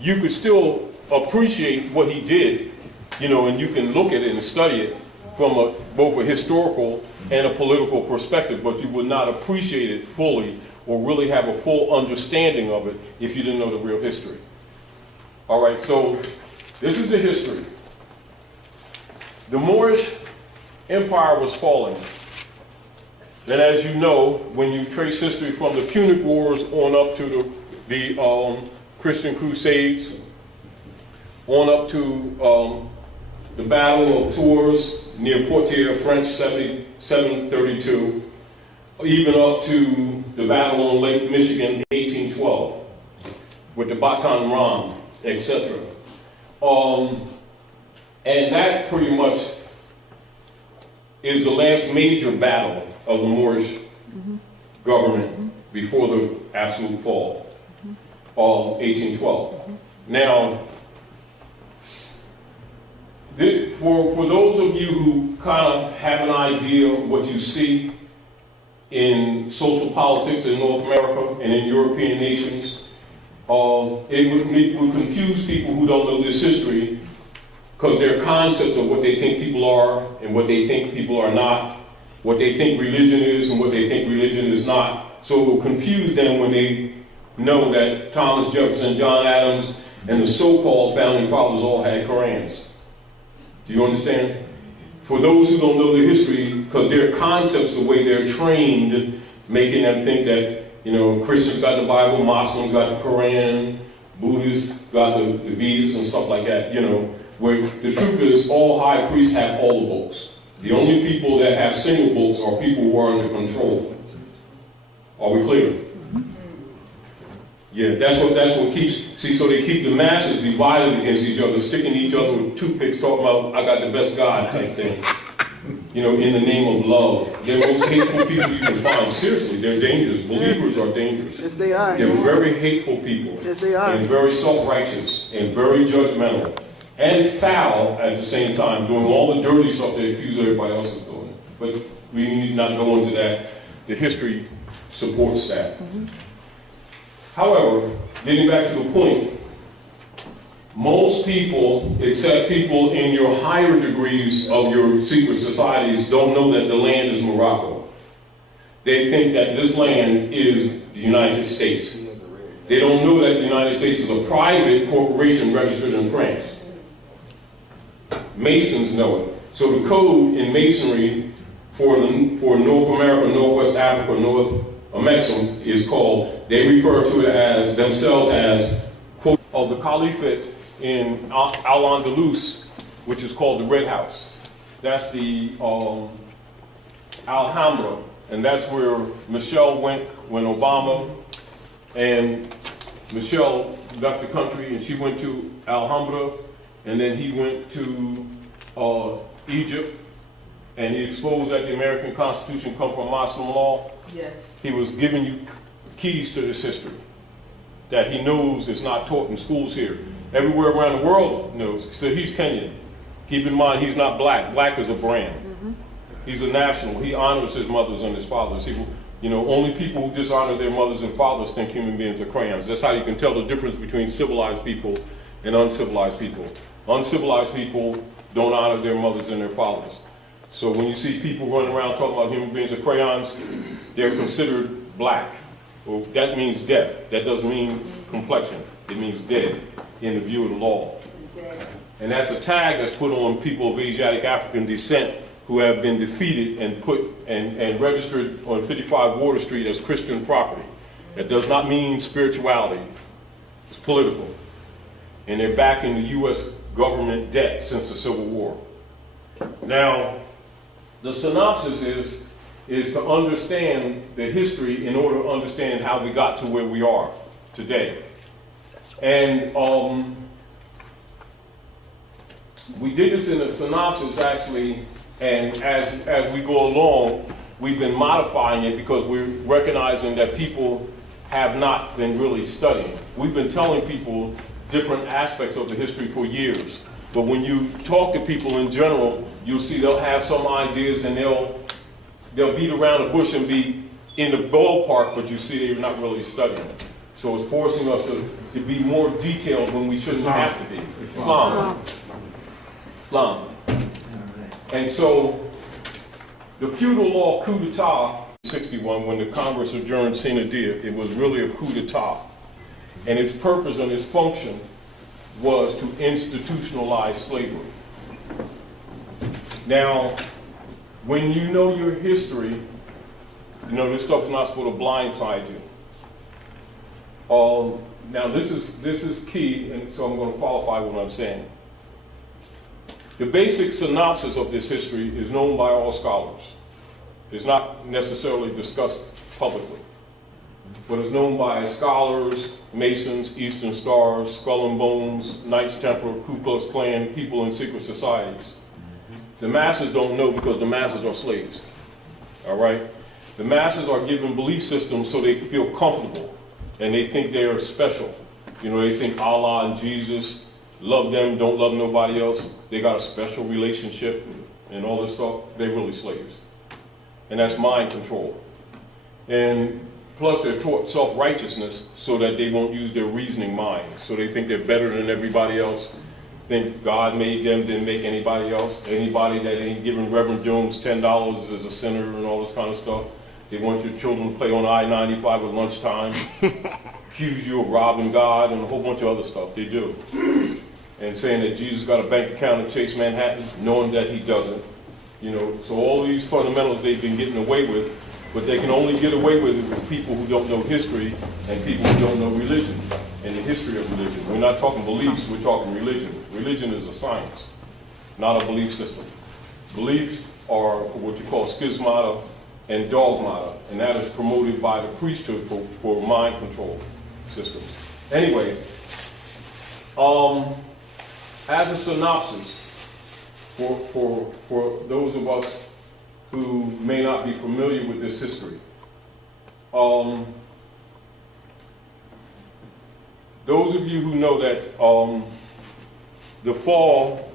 you could still appreciate what he did, you know, and you can look at it and study it from both a historical and a political perspective, but you would not appreciate it fully or really have a full understanding of it if you didn't know the real history. All right, so this is the history. The Moorish Empire was falling. And as you know, when you trace history from the Punic Wars on up to the Christian Crusades, on up to the Battle of Tours near Poitiers, French 732, even up to the Battle on Lake Michigan, 1812, with the Baton Rouge, etc. And that pretty much is the last major battle of the Moorish government before the absolute fall, 1812. Now, for those of you who kind of have an idea of what you see in social politics in North America and in European nations, it would confuse people who don't know this history, because their concept of what they think people are and what they think people are not, what they think religion is and what they think religion is not. So it will confuse them when they know that Thomas Jefferson, John Adams, and the so-called founding fathers all had Korans. Do you understand? For those who don't know the history, because their concepts, the way they're trained, making them think that, you know, Christians got the Bible, Muslims got the Koran, Buddhists got the Vedas and stuff like that, you know, where the truth is all high priests have all the books. The only people that have single books are people who are under control. Are we clear? Yeah, that's what keeps, see, so they keep the masses divided against each other, sticking each other with toothpicks, talking about, I got the best God type thing. You know, in the name of love. They're the most hateful people you can find. Seriously, they're dangerous. Believers are dangerous. Yes, they are. They're very hateful people. Yes, they are. And very self-righteous, and very judgmental. And foul at the same time, doing all the dirty stuff they accuse everybody else of doing. But we need not go into that. The history supports that. However, getting back to the point, most people, except people in your higher degrees of your secret societies, don't know that the land is Morocco. They think that this land is the United States. They don't know that the United States is a private corporation registered in France. Masons know it. So the code in Masonry for North America, Northwest Africa, North Mexico is called, they refer to it as, themselves as, quote, of the Caliphate in Al-Andalus, which is called the Red House. That's the Alhambra, and that's where Michelle went when Obama and Michelle left the country, and she went to Alhambra, and then he went to Egypt, and he exposed that the American Constitution comes from Muslim law. Yes. He was giving you keys to this history that he knows is not taught in schools here. Everywhere around the world knows. So he's Kenyan. Keep in mind, he's not black. Black is a brand. He's a national. He honors his mothers and his fathers. He, you know, only people who dishonor their mothers and fathers think human beings are crayons. That's how you can tell the difference between civilized people and uncivilized people. Uncivilized people don't honor their mothers and their fathers. So when you see people running around talking about human beings with crayons, they're considered black. Well, that means death. That doesn't mean complexion. It means dead in the view of the law. And that's a tag that's put on people of Asiatic African descent who have been defeated and put and registered on 55 Water Street as Christian property. That does not mean spirituality. It's political. And they're back in the U.S. government debt since the Civil War. Now, the synopsis is to understand the history in order to understand how we got to where we are today. And we did this in a synopsis actually, and as we go along, we've been modifying it because we're recognizing that people have not been really studying. We've been telling people different aspects of the history for years, but when you talk to people in general, you'll see they'll have some ideas and they'll beat around the bush and be in the ballpark, but you see they're not really studying. So it's forcing us to be more detailed when we shouldn't have to be. Islam. And so the feudal law coup d'etat, 61, when the Congress adjourned sine die, it was really a coup d'etat. And its purpose and its function was to institutionalize slavery. Now, when you know your history, you know this stuff is not supposed to blindside you. Now this is key, and so I'm going to qualify what I'm saying. The basic synopsis of this history is known by all scholars. It's not necessarily discussed publicly, but it's known by scholars, Masons, Eastern Stars, Skull and Bones, Knights Templar, Ku Klux Klan, people in secret societies. The masses don't know because the masses are slaves, all right? The masses are given belief systems so they feel comfortable, and they think they are special. You know, they think Allah and Jesus love them, don't love nobody else. They got a special relationship and all this stuff. They're really slaves. And that's mind control. And plus they're taught self-righteousness so that they won't use their reasoning mind. So they think they're better than everybody else. Think God made them, didn't make anybody else. Anybody that ain't giving Reverend Jones $10 is a sinner and all this kind of stuff. They want your children to play on I-95 at lunchtime, accuse you of robbing God and a whole bunch of other stuff. They do. And saying that Jesus got a bank account at Chase Manhattan, knowing that he doesn't. You know, so all these fundamentals they've been getting away with, but they can only get away with it with people who don't know history and people who don't know religion and the history of religion. We're not talking beliefs, we're talking religion. Religion is a science, not a belief system. Beliefs are what you call schismata and dogmata, and that is promoted by the priesthood for mind control systems. Anyway, as a synopsis, for those of us who may not be familiar with this history, those of you who know that the fall